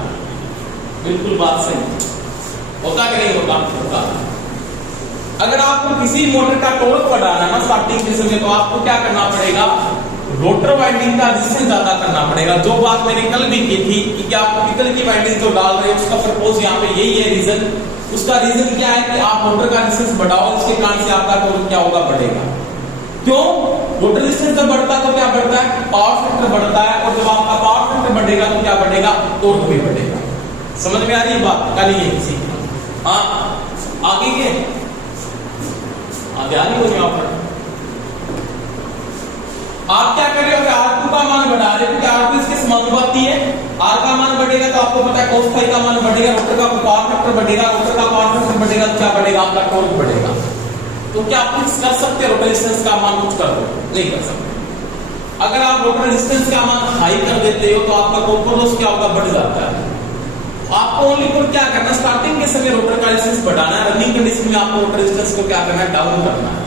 बिल्कुल बात सही होता कि नहीं होता? होता। अगर आपको किसी मोटर का टॉर्क बढ़ाना है ना स्टार्टिंग के समय, तो आपको क्या करना पड़ेगा? रोटर वाइंडिंग का रेजिस्टेंस ज्यादा करना पड़ेगा। जो बात मैंने कल भी की थी कि क्या आप टिपिकल की वाइंडिंग जो डाल रहे हो उसका प्रपोज यहाँ पे यही है रीजन। उसका रीजन क्या है कि आप मोटर का रेजिस्टेंस बढ़ाओ, इसके कारण से आपका टॉर्क क्या होगा? बढ़ेगा। क्यों? रोटर रेजिस्टेंस जब बढ़ता है तो क्या बढ़ता है? पावर फैक्टर बढ़ता है। और जब आपका पावर फैक्टर बढ़ेगा तो क्या बढ़ेगा? टॉर्क भी बढ़ेगा। समझ में आ रही है बात? कल ये किसी हाँ आगे के आगे आ रही हो यहाँ पर आप क्या कर रहे हो कि R2 का मान बढ़ा रहे हो, क्योंकि R2 इसके समानुपाती है। R का मान बढ़ेगा तो आपको पता है cos phi का मान बढ़ेगा, रोटर का पावर फैक्टर बढ़ेगा, रोटर का पावर फैक्टर बढ़ेगा तो क्या बढ़ेगा? आपका टॉर्क बढ़ेगा। तो क्या आप फिक्स कर सकते हो रोटर रेजिस्टेंस का मान? कुछ कर दो, नहीं कर सकते। अगर आप रोटर रेजिस्टेंस का मान हाई कर देते हो तो आपका कॉपर लॉस क्या होगा? बढ़ जाता है। आपको ओनली फॉर क्या करना? स्टार्टिंग के समय रोटर का रेजिस्टेंस बढ़ाना है, रनिंग कंडीशन में आपको रोटर रेजिस्टेंस को क्या करना है? डाउन करना है।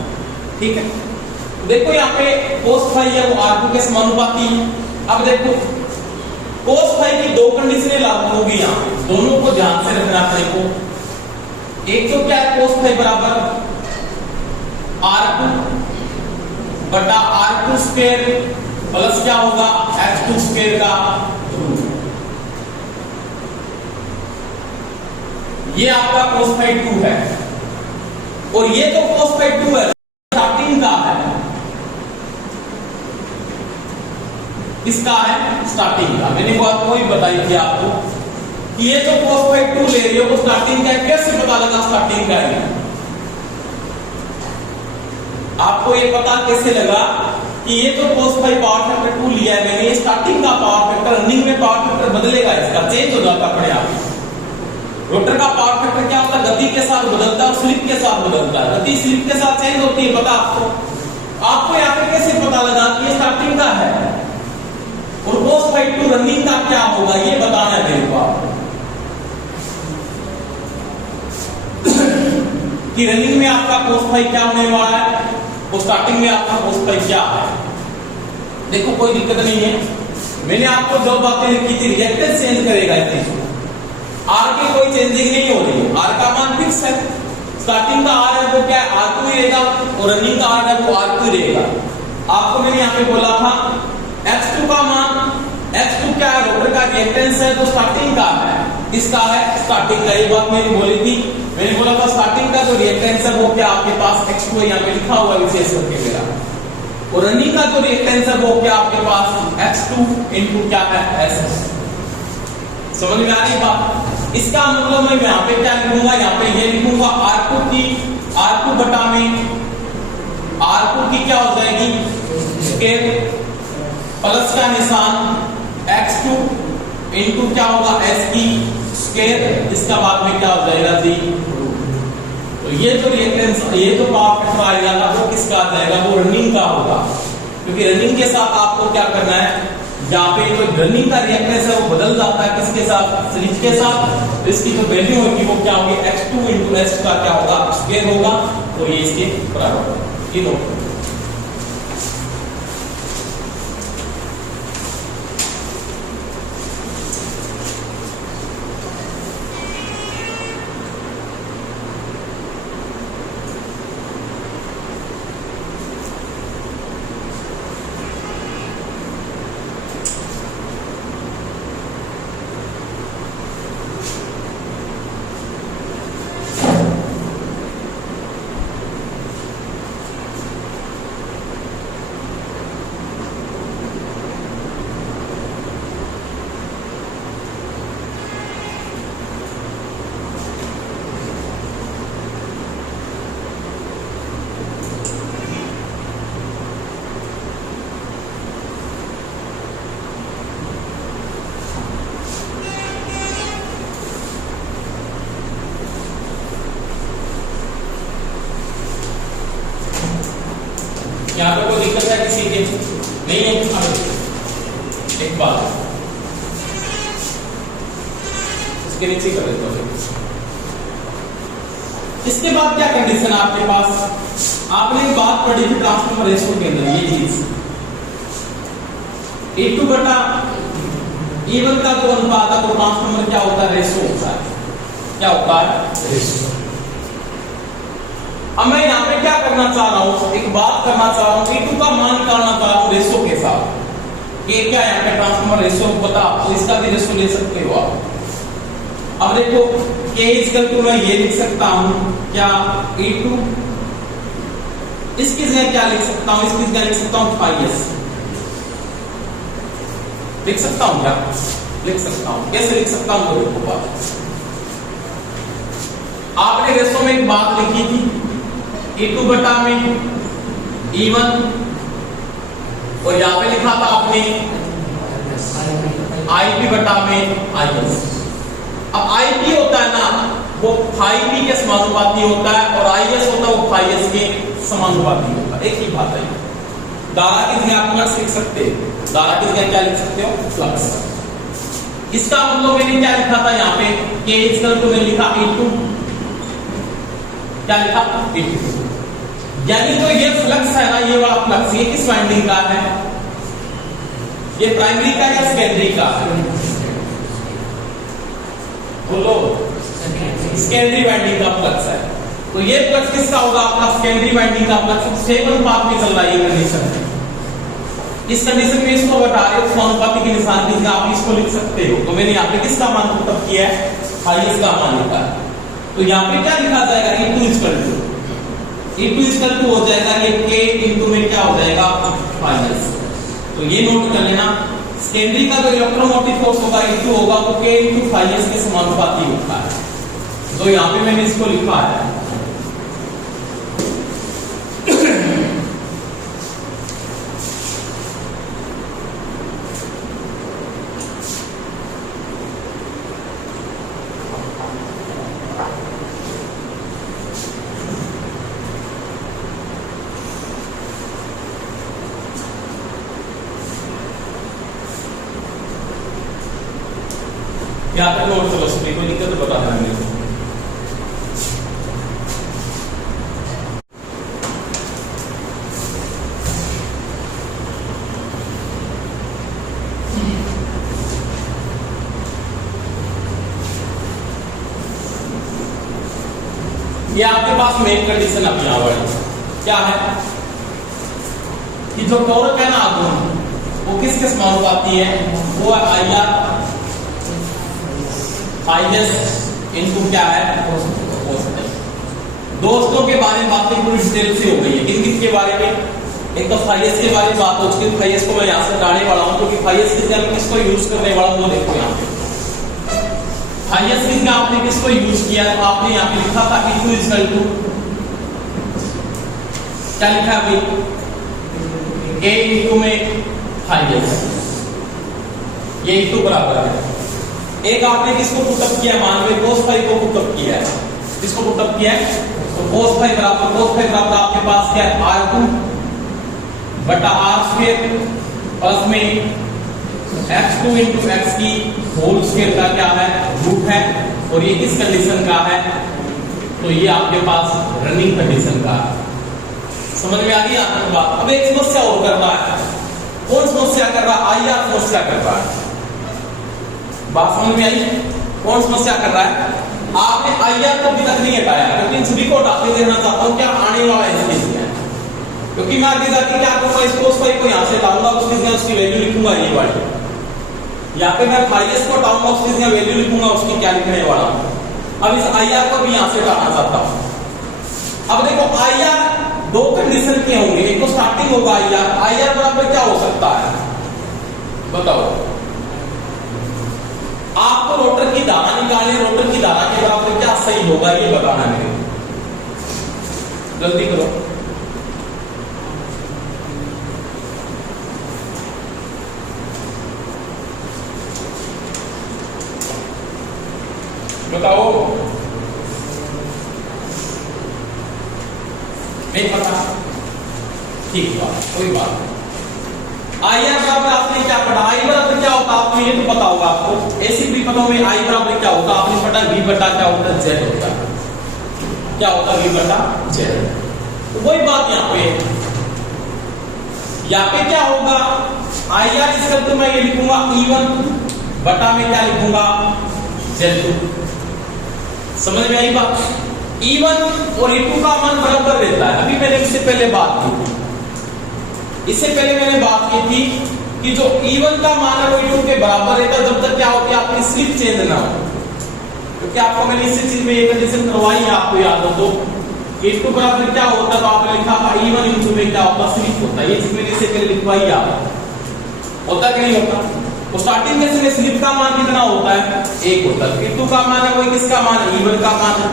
ठीक है, देखो यहाँ पे cos phi है वो R2 के समानुपाती है। अब देखो cos phi की दो कंडीशनें लागू होगी यहाँ पे, दोनों को ध्यान से रखना अपने को। एक तो क्या है? cos phi बराबर R2 बटा R2 स्क्वायर प्लस क्या होगा? H2 स्क्वायर का रूट। ये आपका cos phi 2 है। और ये तो cos phi 2 है स्टार्टिंग का है। किसका है? स्टार्टिंग का। मैंने बात वही बताई थी आपको कि ये जो cos phi 2 ले रही हो वो स्टार्टिंग का है। कैसे पता लगा स्टार्टिंग का है? आपको ये पता कैसे लगा कि ये तो cos phi पावर फैक्टर 2 लिया है मैंने, ये स्टार्टिंग का पावर फैक्टर, रनिंग में पावर फैक्टर बदलेगा, इसका चेंज हो जाता अपने आप। रोटर का पावर फैक्टर क्या होता है? गति के साथ बदलता है और स्लिप के साथ बदलता है। गति स्लिप के साथ चेंज होती है, पता आपको? आपको यहाँ पे कैसे पता लगा कि ये स्टार्टिंग का है? और cos phi 2 रनिंग का क्या होगा ये बताना है मेरे को आपको कि रनिंग में आपका cos phi क्या होने वाला है और स्टार्टिंग में आपका cos phi क्या है। देखो कोई दिक्कत नहीं है, मैंने आपको जो बातें लिखी थी रिएक्टेंस चेंज करेगा इस चीज को। R की कोई चेंजिंग नहीं हो रही है, R का मान फिक्स है। स्टार्टिंग का R है वो क्या है? R2 ही रहेगा और रनिंग का R है वो R2 ही रहेगा। आपको मैंने यहाँ पे बोला था X2 का मान, X2 क्या है? रोटर का रिएक्टेंस है तो स्टार्टिंग का है, इसका है स्टार्टिंग का, ये बात मैंने बोली थी। मैंने बोला था स्टार्टिंग का जो रिएक्टेंस है वो क्या आपके पास x2 है, यहाँ पे लिखा हुआ विशेष करके मेरा, और रनिंग का जो रिएक्टेंस है वो क्या आपके पास x2 इनटू क्या है s। समझ में आ रही बात? इसका मतलब मैं यहाँ पे क्या लिखूंगा, यहाँ पे ये लिखूंगा R2 बटा में R2 की क्या हो जाएगी स्केल प्लस का निशान x2 इनटू क्या होगा s की स्केल, इसका बाद में क्या हो जाएगा जी। तो ये जो रिएक्टेंस, ये जो पावर फैक्टर आएगा ना वो किसका आ जाएगा, वो रनिंग का होगा, क्योंकि रनिंग के साथ आपको क्या करना है, जहाँ पे जो रनिंग का रिएक्टेंस है वो बदल जाता है किसके साथ, सीरीज के साथ। तो इसकी जो वैल्यू होगी वो क्या होगी x2 इनटू s का क्या होगा स्केल होगा, तो ये इसके बराबर होगा। ये नोट यहाँ पे कोई दिक्कत है किसी के नहीं है? एक बात इसके नीचे कर देता हूं। इसके बाद क्या कंडीशन है आपके पास, आपने एक बात पढ़ी थी ट्रांसफॉर्मर रेशियो के अंदर, ये चीज E2 बटा E1 का जो अनुपात है वो ट्रांसफॉर्मर क्या होता है, रेशियो होता है। क्या होता है, रेशियो। अब मैं यहाँ पे क्या करना चाह रहा हूं, एक बात करना चाह रहा हूं, E2 का मान निकालना चाह रहा हूं रेशियो के साथ। ये क्या यहाँ पे ट्रांसफॉर्मर रेशियो पता, तो इसका भी रेशियो ले सकते हो आप। अब देखो K इक्वल टू मैं ये लिख सकता हूं क्या E2, इसकी जगह क्या लिख सकता हूं, इसकी जगह लिख सकता हूं s लिख सकता हूं, क्या लिख सकता हूं, कैसे लिख सकता हूं, तो देखो बात आपने रेशियो में एक बात लिखी थी E2 बटा में E1, और यहां पे लिखा था आपने IP बटा में IS। अब IP होता है ना वो phi p के समानुपाती होता है, और IS होता है वो phi s के समानुपाती होता है, एक ही बात है। धारा की जगह आप फ्लक्स लिख सकते हो, धारा की जगह क्या लिख सकते हो, फ्लक्स। इसका मतलब मैंने क्या लिखा था यहाँ पे K इक्वल टू मैंने लिखा E2, क्या लिखा E2, यानी तो ये फ्लक्स है ना, ये वाला फ्लक्स ये किस वाइंडिंग का है, ये प्राइमरी का या सेकेंडरी का है, बोलो सेकेंडरी वाइंडिंग का फ्लक्स है। तो ये फ्लक्स किसका होगा, आपका सेकेंडरी वाइंडिंग का फ्लक्स। सेम अनुपात में चल रहा है ये कंडीशन है, इस कंडीशन में इसको बता रहे हो समानुपाती के निशान की जगह आप इसको लिख सकते हो। तो मैंने यहाँ पे किसका मान पुट किया है, फाइस का मान लिखा है। तो यहाँ पे क्या लिखा जाएगा, E2 इक्वल टू हो जाएगा ये K इनटू में क्या हो जाएगा फाइनस। तो ये नोट कर लेना, सेकेंडरी का जो इलेक्ट्रोमोटिव फोर्स होगा E2 होगा वो K इनटू फाइनस के समानुपाती होता है। तो यहाँ पे मैंने इसको लिखा है यहाँ पे नोट चलो, कोई दिक्कत तो बता देना मेरे को। ये आपके पास मेन कंडीशन अब यहाँ पर क्या है कि जो टॉर्क है ना आघूर्ण वो किसके समानुपाती है, वो है IR हाईएस्ट इनटू क्या है, दोस्तों के बारे में बातें पूरी डिटेल से हो गई है। किन किन के बारे में, एक तो हाईएस्ट के बारे में बात हो चुकी है। हाईएस्ट को मैं यहाँ से हटाने वाला हूँ क्योंकि हाईएस्ट किस जगह किसको यूज करने वाला हूँ वो देखो यहाँ पे। हाईएस्ट किस जगह आपने किसको यूज किया, तो आपने यहाँ पे लिखा था इक्वल इक्वल टू, क्या लिखा अभी, ए इक्वल में हाईएस्ट, ये इक्वल बराबर है। एक आपने किसको पुटअप किया, मान लो cos फाई को पुटअप किया है, किसको पुटअप किया है, तो cos फाई बराबर आपके पास क्या है, r2 बटा r स्क्वायर प्लस में x2 into x की होल स्क्वायर का क्या है, रूट है, और ये किस कंडीशन का है, तो ये आपके पास रनिंग कंडीशन का है। समझ में आ गई आपको बात। अब एक समस्या और कर रहा है, कौन समस्या कर रहा है, आईआर समस्या कर रहा है। बात समझ में आई, कौन समस्या कर रहा है, आपने आईआर को अभी तक नहीं हटाया, क्योंकि इन सभी को हटाते देखना चाहता हूं क्या आने वाला है इसके लिए, क्योंकि मैं आगे जाके क्या करूंगा, इस cos फाई को यहां से हटाऊंगा, उसकी जगह उसकी वैल्यू लिखूंगा ये वाली, यहाँ पे मैं हाईएस्ट को हटाऊंगा, उसकी जगह वैल्यू लिखूंगा, उसकी क्या लिखने वाला हूं। अब इस आईआर को भी यहां से हटाना चाहता हूं। अब देखो आईआर दो कंडीशन के होंगे, एक तो स्टार्टिंग होगा आईआर बराबर क्या हो सकता है बताओ, आपको रोटर की धारा निकालनी, रोटर की धारा के बराबर क्या सही होगा ये बताना है, जल्दी करो। बताओ, नहीं पता, ठीक बात, कोई बात नहीं। आईआर बराबर आपने क्या पढ़ा, आई बराबर क्या होता है आपको ये तो पता होगा, आपको ऐसी भी पता में आई बराबर क्या होता आपने पढ़ा, वी बटा क्या होता है, जेड होता है, क्या होता है, वी बटा जेड। तो वही बात यहाँ पे क्या होगा, आईआर इसका तो मैं ये लिखूंगा E1 बटा में क्या लिखूंगा, Z2। समझ में आई बात। E1 और E2 का मान बराबर रहता है। अभी मैंने इससे पहले बात की थी, इससे पहले मैंने बात की थी कि जो E1 का मान है वो E2 के बराबर रहता है जब तक क्या होती है आपकी स्लिप चेंज ना हो, क्योंकि आपको मैंने इसी चीज में ये कंडीशन करवाई है, आपको याद हो तो E2 बराबर क्या होता है, तो आपने लिखा था E1 into में क्या होता है, स्लिप होता है। ये चीज मैंने इससे पहले लिखवाई है, होता कि नहीं होता। तो स्टार्टिंग में से स्लिप का मान कितना होता है, 1 होता है। E2 का मान है वही किसका मान है, E1 का मान है।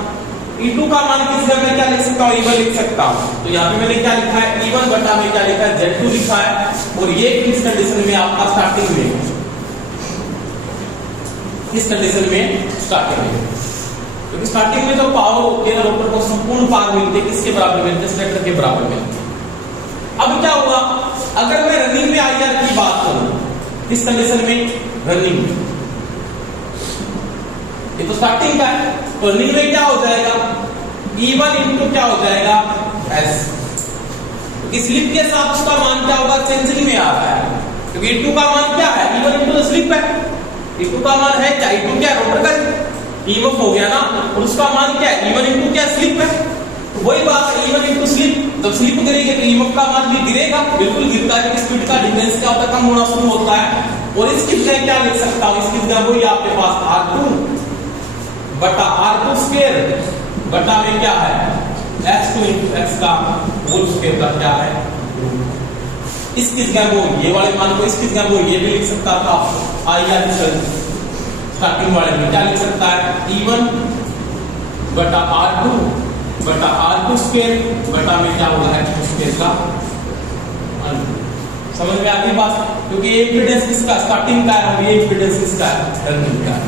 E2 का मान किस जगह में क्या लिख सकता हूं, E1 लिख सकता हूं। तो यहाँ पे मैंने क्या लिखा है, E1 बटा में क्या लिखा है, Z2 लिखा है, और ये किस कंडीशन में आपका स्टार्टिंग में, किस कंडीशन में, स्टार्टिंग में, क्योंकि स्टार्टिंग में जो पावर होती है रोटर को संपूर्ण पावर मिलती है किसके बराबर मिलती है, स्टेटर के बराबर मिलती है। अब क्या हुआ, अगर मैं रनिंग में आईआर की बात करूं, किस कंडीशन में, रनिंग में, ये तो स्टार्टिंग का है, तो रनिंग में क्या हो जाएगा, E1 इनटू क्या हो जाएगा, S। स्लिप के साथ उसका मान क्या होगा, चेंजिंग में आता है, क्योंकि E2 का मान क्या है, E1 इनटू स्लिप है, E2 का मान है क्या, E2 क्या रोटर का EMF हो गया ना, और उसका मान क्या है, E1 इनटू क्या, स्लिप है। तो वही बात है, E1 इनटू स्लिप, जब स्लिप गिरेगी तो EMF का मान भी गिरेगा, बिल्कुल गिरता है, स्पीड का डिफरेंस क्या होता है, कम होना शुरू होता है। और इसकी जगह क्या लिख सकता हूं, इसकी जगह वही आपके पास R2 बटा R2 स्क्वायर बटा में क्या है, X2 into X का होल स्क्वायर का क्या है, इसकी जगह वो ये वाले मान को, इसकी जगह वो ये भी लिख सकता था, आईआर स्टार्टिंग वाले में क्या लिख सकता है, E1 बटा R2 बटा R2 स्क्वायर बटा में क्या होगा, X2 स्क्वायर का। समझ में आ गई बात, क्योंकि ये इम्पीडेंस किसका, स्टार्टिंग का है, और ये इम्पीडेंस किसका है, रनिंग का है।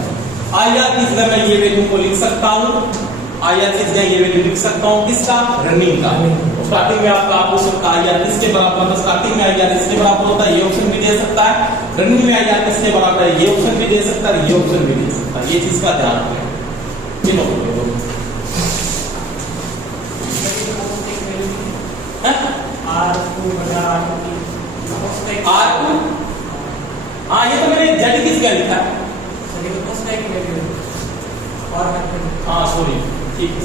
आईआर की जगह मैं ये वैल्यू को लिख सकता हूं, आईआर की जगह ये वैल्यू लिख सकता हूं, किसका, रनिंग का। तो स्टार्टिंग में आपका आप हो सकता है आईआर किसके बराबर होता है, स्टार्टिंग में आईआर इसके बराबर होता है, ये ऑप्शन भी दे सकता है। रनिंग में आईआर किसके बराबर है, ये ऑप्शन भी दे सकता है, ये ऑप्शन भी दे सकता है। ये चीज का ध्यान रखें, तीनों को R2, हाँ ये तो मैंने Z किस जगह लिखा है, हाँ सॉरी, ठीक है,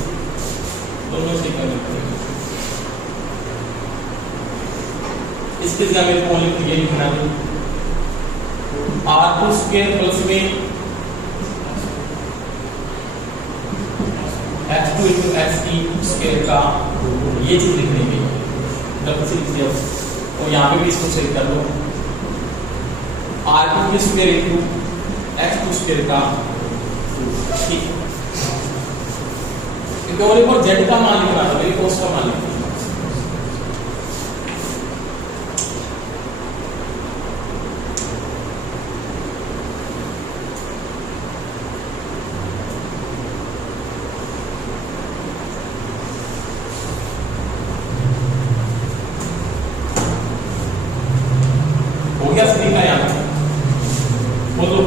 दोनों ठीक है। इसकी जगह मेरे को ये लिखना है, R2 स्क्वायर प्लस में x2 इंटू एक्स की स्क्वायर का ये चीज लिखने की जब से लिख दिया और यहाँ पे भी इसको सही कर लो r2 की स्क्वायर इंटू x2 स्क्वायर का ठीक केवल एक और z का मान लिखना था मेरी cos का मान लिखना हो गया सभी का यहाँ बोलो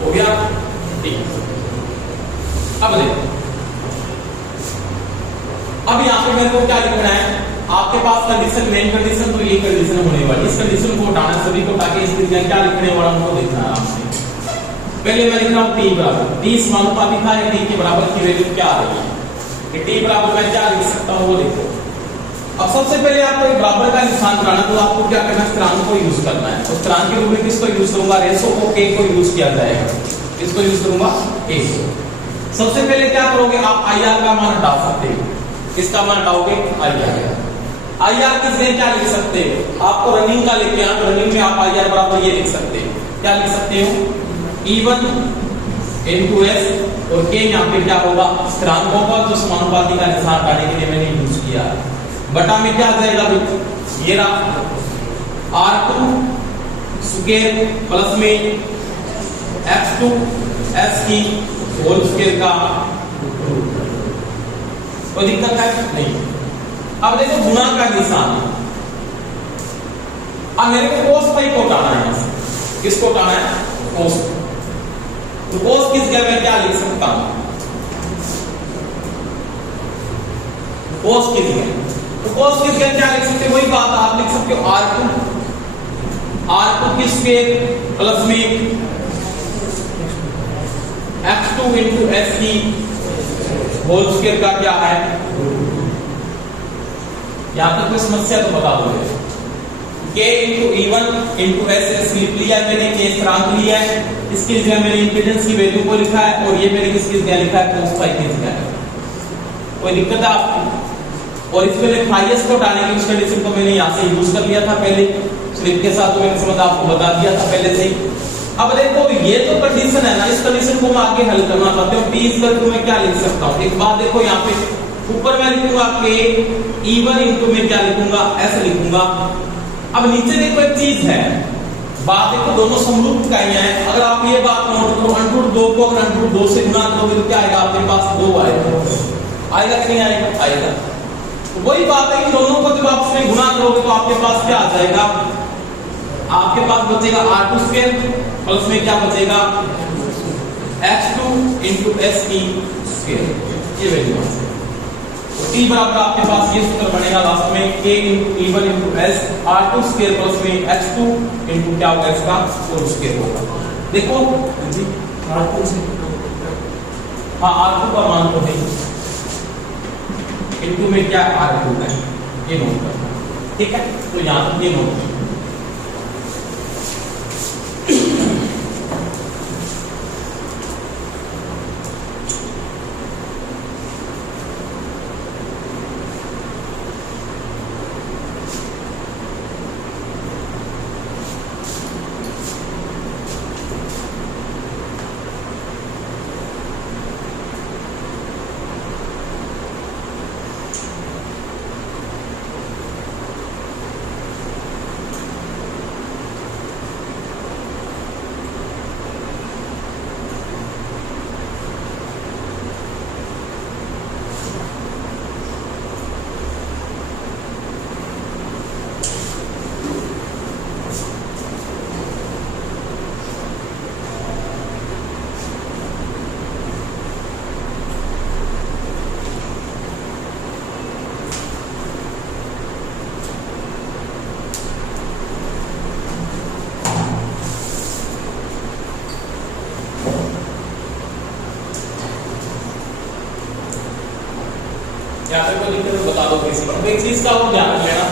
हो गया ठीक। अब देखो अब यहां पे मेरे को क्या लिखना है आपके पास कंडीशन मेन कंडीशन तो ये कंडीशन होने वाली इस कंडीशन को हटाना सभी को ताकि इस में क्या लिखने वाला हमको देखना आराम से। पहले मैं लिख रहा हूं t बराबर t समानुपाती था या t के बराबर की वैल्यू क्या आ रही है कि t बराबर मैं क्या लिख सकता हूं वो देखो। अब सबसे पहले आपको एक बराबर का निशान बनाना तो आपको क्या करना है स्थिरांक को यूज करना है। तो स्थिरांक के रूप में किसको यूज करूंगा रेशो को k को यूज किया जाएगा किसको यूज करूंगा k को। सबसे पहले क्या करोगे आप ir का मान हटा सकते हो किसका मान हटाओगे ir किस जगह क्या लिख सकते हो आपको रनिंग का लेके आना रनिंग में आप ir बराबर ये लिख सकते हो क्या लिख सकते हो e1 into s और k यहां पे क्या होगा स्थिरांक होगा जो समानुपाती का निशान हटाने के लिए मैंने यूज किया बटा में क्या आ जाएगा ये रहा r2 स्क्वायर प्लस में x2 s की होल स्क्वायर का कोई दिक्कत है नहीं। अब देखो गुणा का निशान अब मेरे को cos फाई को हटाना है किसको हटाना है cos तो cos किस जगह में क्या लिख सकता हूं cos किस जगह तो cos किस जगह क्या लिख सकते हो वही बात आप लिख सकते हो r2 की स्क्वायर प्लस में x2 into s की होल स्क्वायर का क्या है यहां तक कोई समस्या तो बता दो k into e1 into s लिख लिया मैंने k स्थिरांक लिया है इसकी जगह मैंने इंपीडेंस की वैल्यू को लिखा है और ये मैंने किसकी जगह लिखा है cos फाई की जगह कोई दिक्कत है आपको और इसमें फाइस को हटाने की कंडीशन को मैंने यहां से यूज कर लिया था पहले स्लिप के साथ तो मैंने समझ आपको बता दिया था पहले से ही। अब देखो ये तो कंडीशन है ना इस कंडीशन को मैं आगे हल करना चाहते हूं t इक्वल टू मैं क्या लिख सकता हूं एक बात देखो यहां पे ऊपर मैं लिखूंगा k e1 इनटू में क्या लिखूंगा s लिखूंगा। अब नीचे देखो एक चीज है बात देखो दोनों समरूप इकाइयां हैं अगर आप ये बात नोट करो √2 को अगर √2 से गुणा करोगे तो क्या आएगा आपके पास 2 आएगा कि नहीं आएगा तो वही बात है कि दोनों को जब आप इसमें गुणा करोगे तो आपके पास क्या आ जाएगा आपके पास बचेगा r2 स्क्वायर प्लस में क्या बचेगा x2 into s की स्क्वायर ये वैल्यू है तो t बराबर आपके पास ये सूत्र बनेगा लास्ट में k e1 into s r2 square plus में x2 into क्या होगा इसका होल स्क्वायर होगा। देखो जी r2 से हां r2 का मान तो है इनटू में क्या r2 है ये नोट करना ठीक है तो यहां तक ये नोट करना। यहाँ पे कोई दिक्कत बता दो किसी पर। एक चीज का वो ध्यान रख लेना,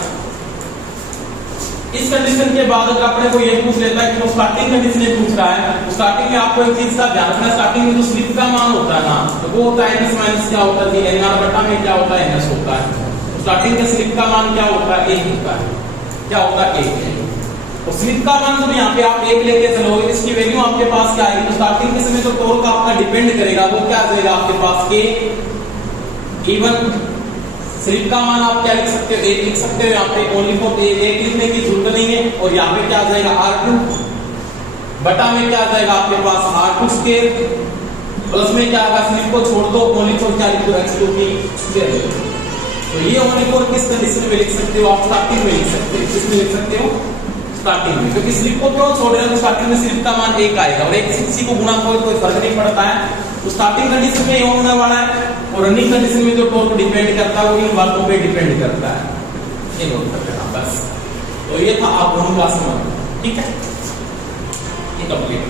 इस कंडीशन के बाद अगर अपने को ये पूछ लेता है कि वो स्टार्टिंग कंडीशन ये पूछ रहा है, तो स्टार्टिंग में आपको एक चीज का ध्यान रखना, स्टार्टिंग में जो स्लिप का मान होता है ना, तो वो होता है एनएस माइनस क्या होता है, एनआर बटा में क्या होता है, एनएस होता है। तो स्टार्टिंग के स्लिप का मान क्या होता है, 1 होता है। क्या होता है, 1। तो स्लिप का मान जब यहाँ पे आप 1 लेके चलोगे, इसकी वैल्यू आपके पास क्या आएगी, तो स्टार्टिंग के समय जो टॉर्क आपका डिपेंड करेगा वो क्या आ जाएगा आपके पास, के इवन स्लिप का मान आप क्या लिख सकते हो, 1 लिख सकते हो। यहाँ पे ओनली फॉर 1 लिखने की जरूरत नहीं है। और यहाँ पे क्या आ जाएगा, R2 बटा में क्या आ जाएगा आपके पास, R2 स्क्वायर प्लस में क्या आएगा, स्लिप को छोड़ दो, ओनली फॉर क्या लिख दो, X2 की स्क्वायर। तो ये ओनली फॉर किस कंडीशन में लिख सकते हो आप, स्टार्टिंग में लिख सकते हो। किसमें लिख सकते हो, स्टार्टिंग में। क्योंकि स्लिप को क्यों छोड़ रहे हो, तो स्टार्टिंग में स्लिप का मान 1 आएगा और 1 से किसी को गुणा करो कोई फर्क नहीं पड़ता है। तो स्टार्टिंग कंडीशन में ये होने वाला है और रनिंग कंडीशन में जो टॉर्क डिपेंड करता है वो इन बातों पे डिपेंड करता है। ये नोट कर लेना बस। तो ये था आप दोनों का समझ, ठीक है, ये कंप्लीट।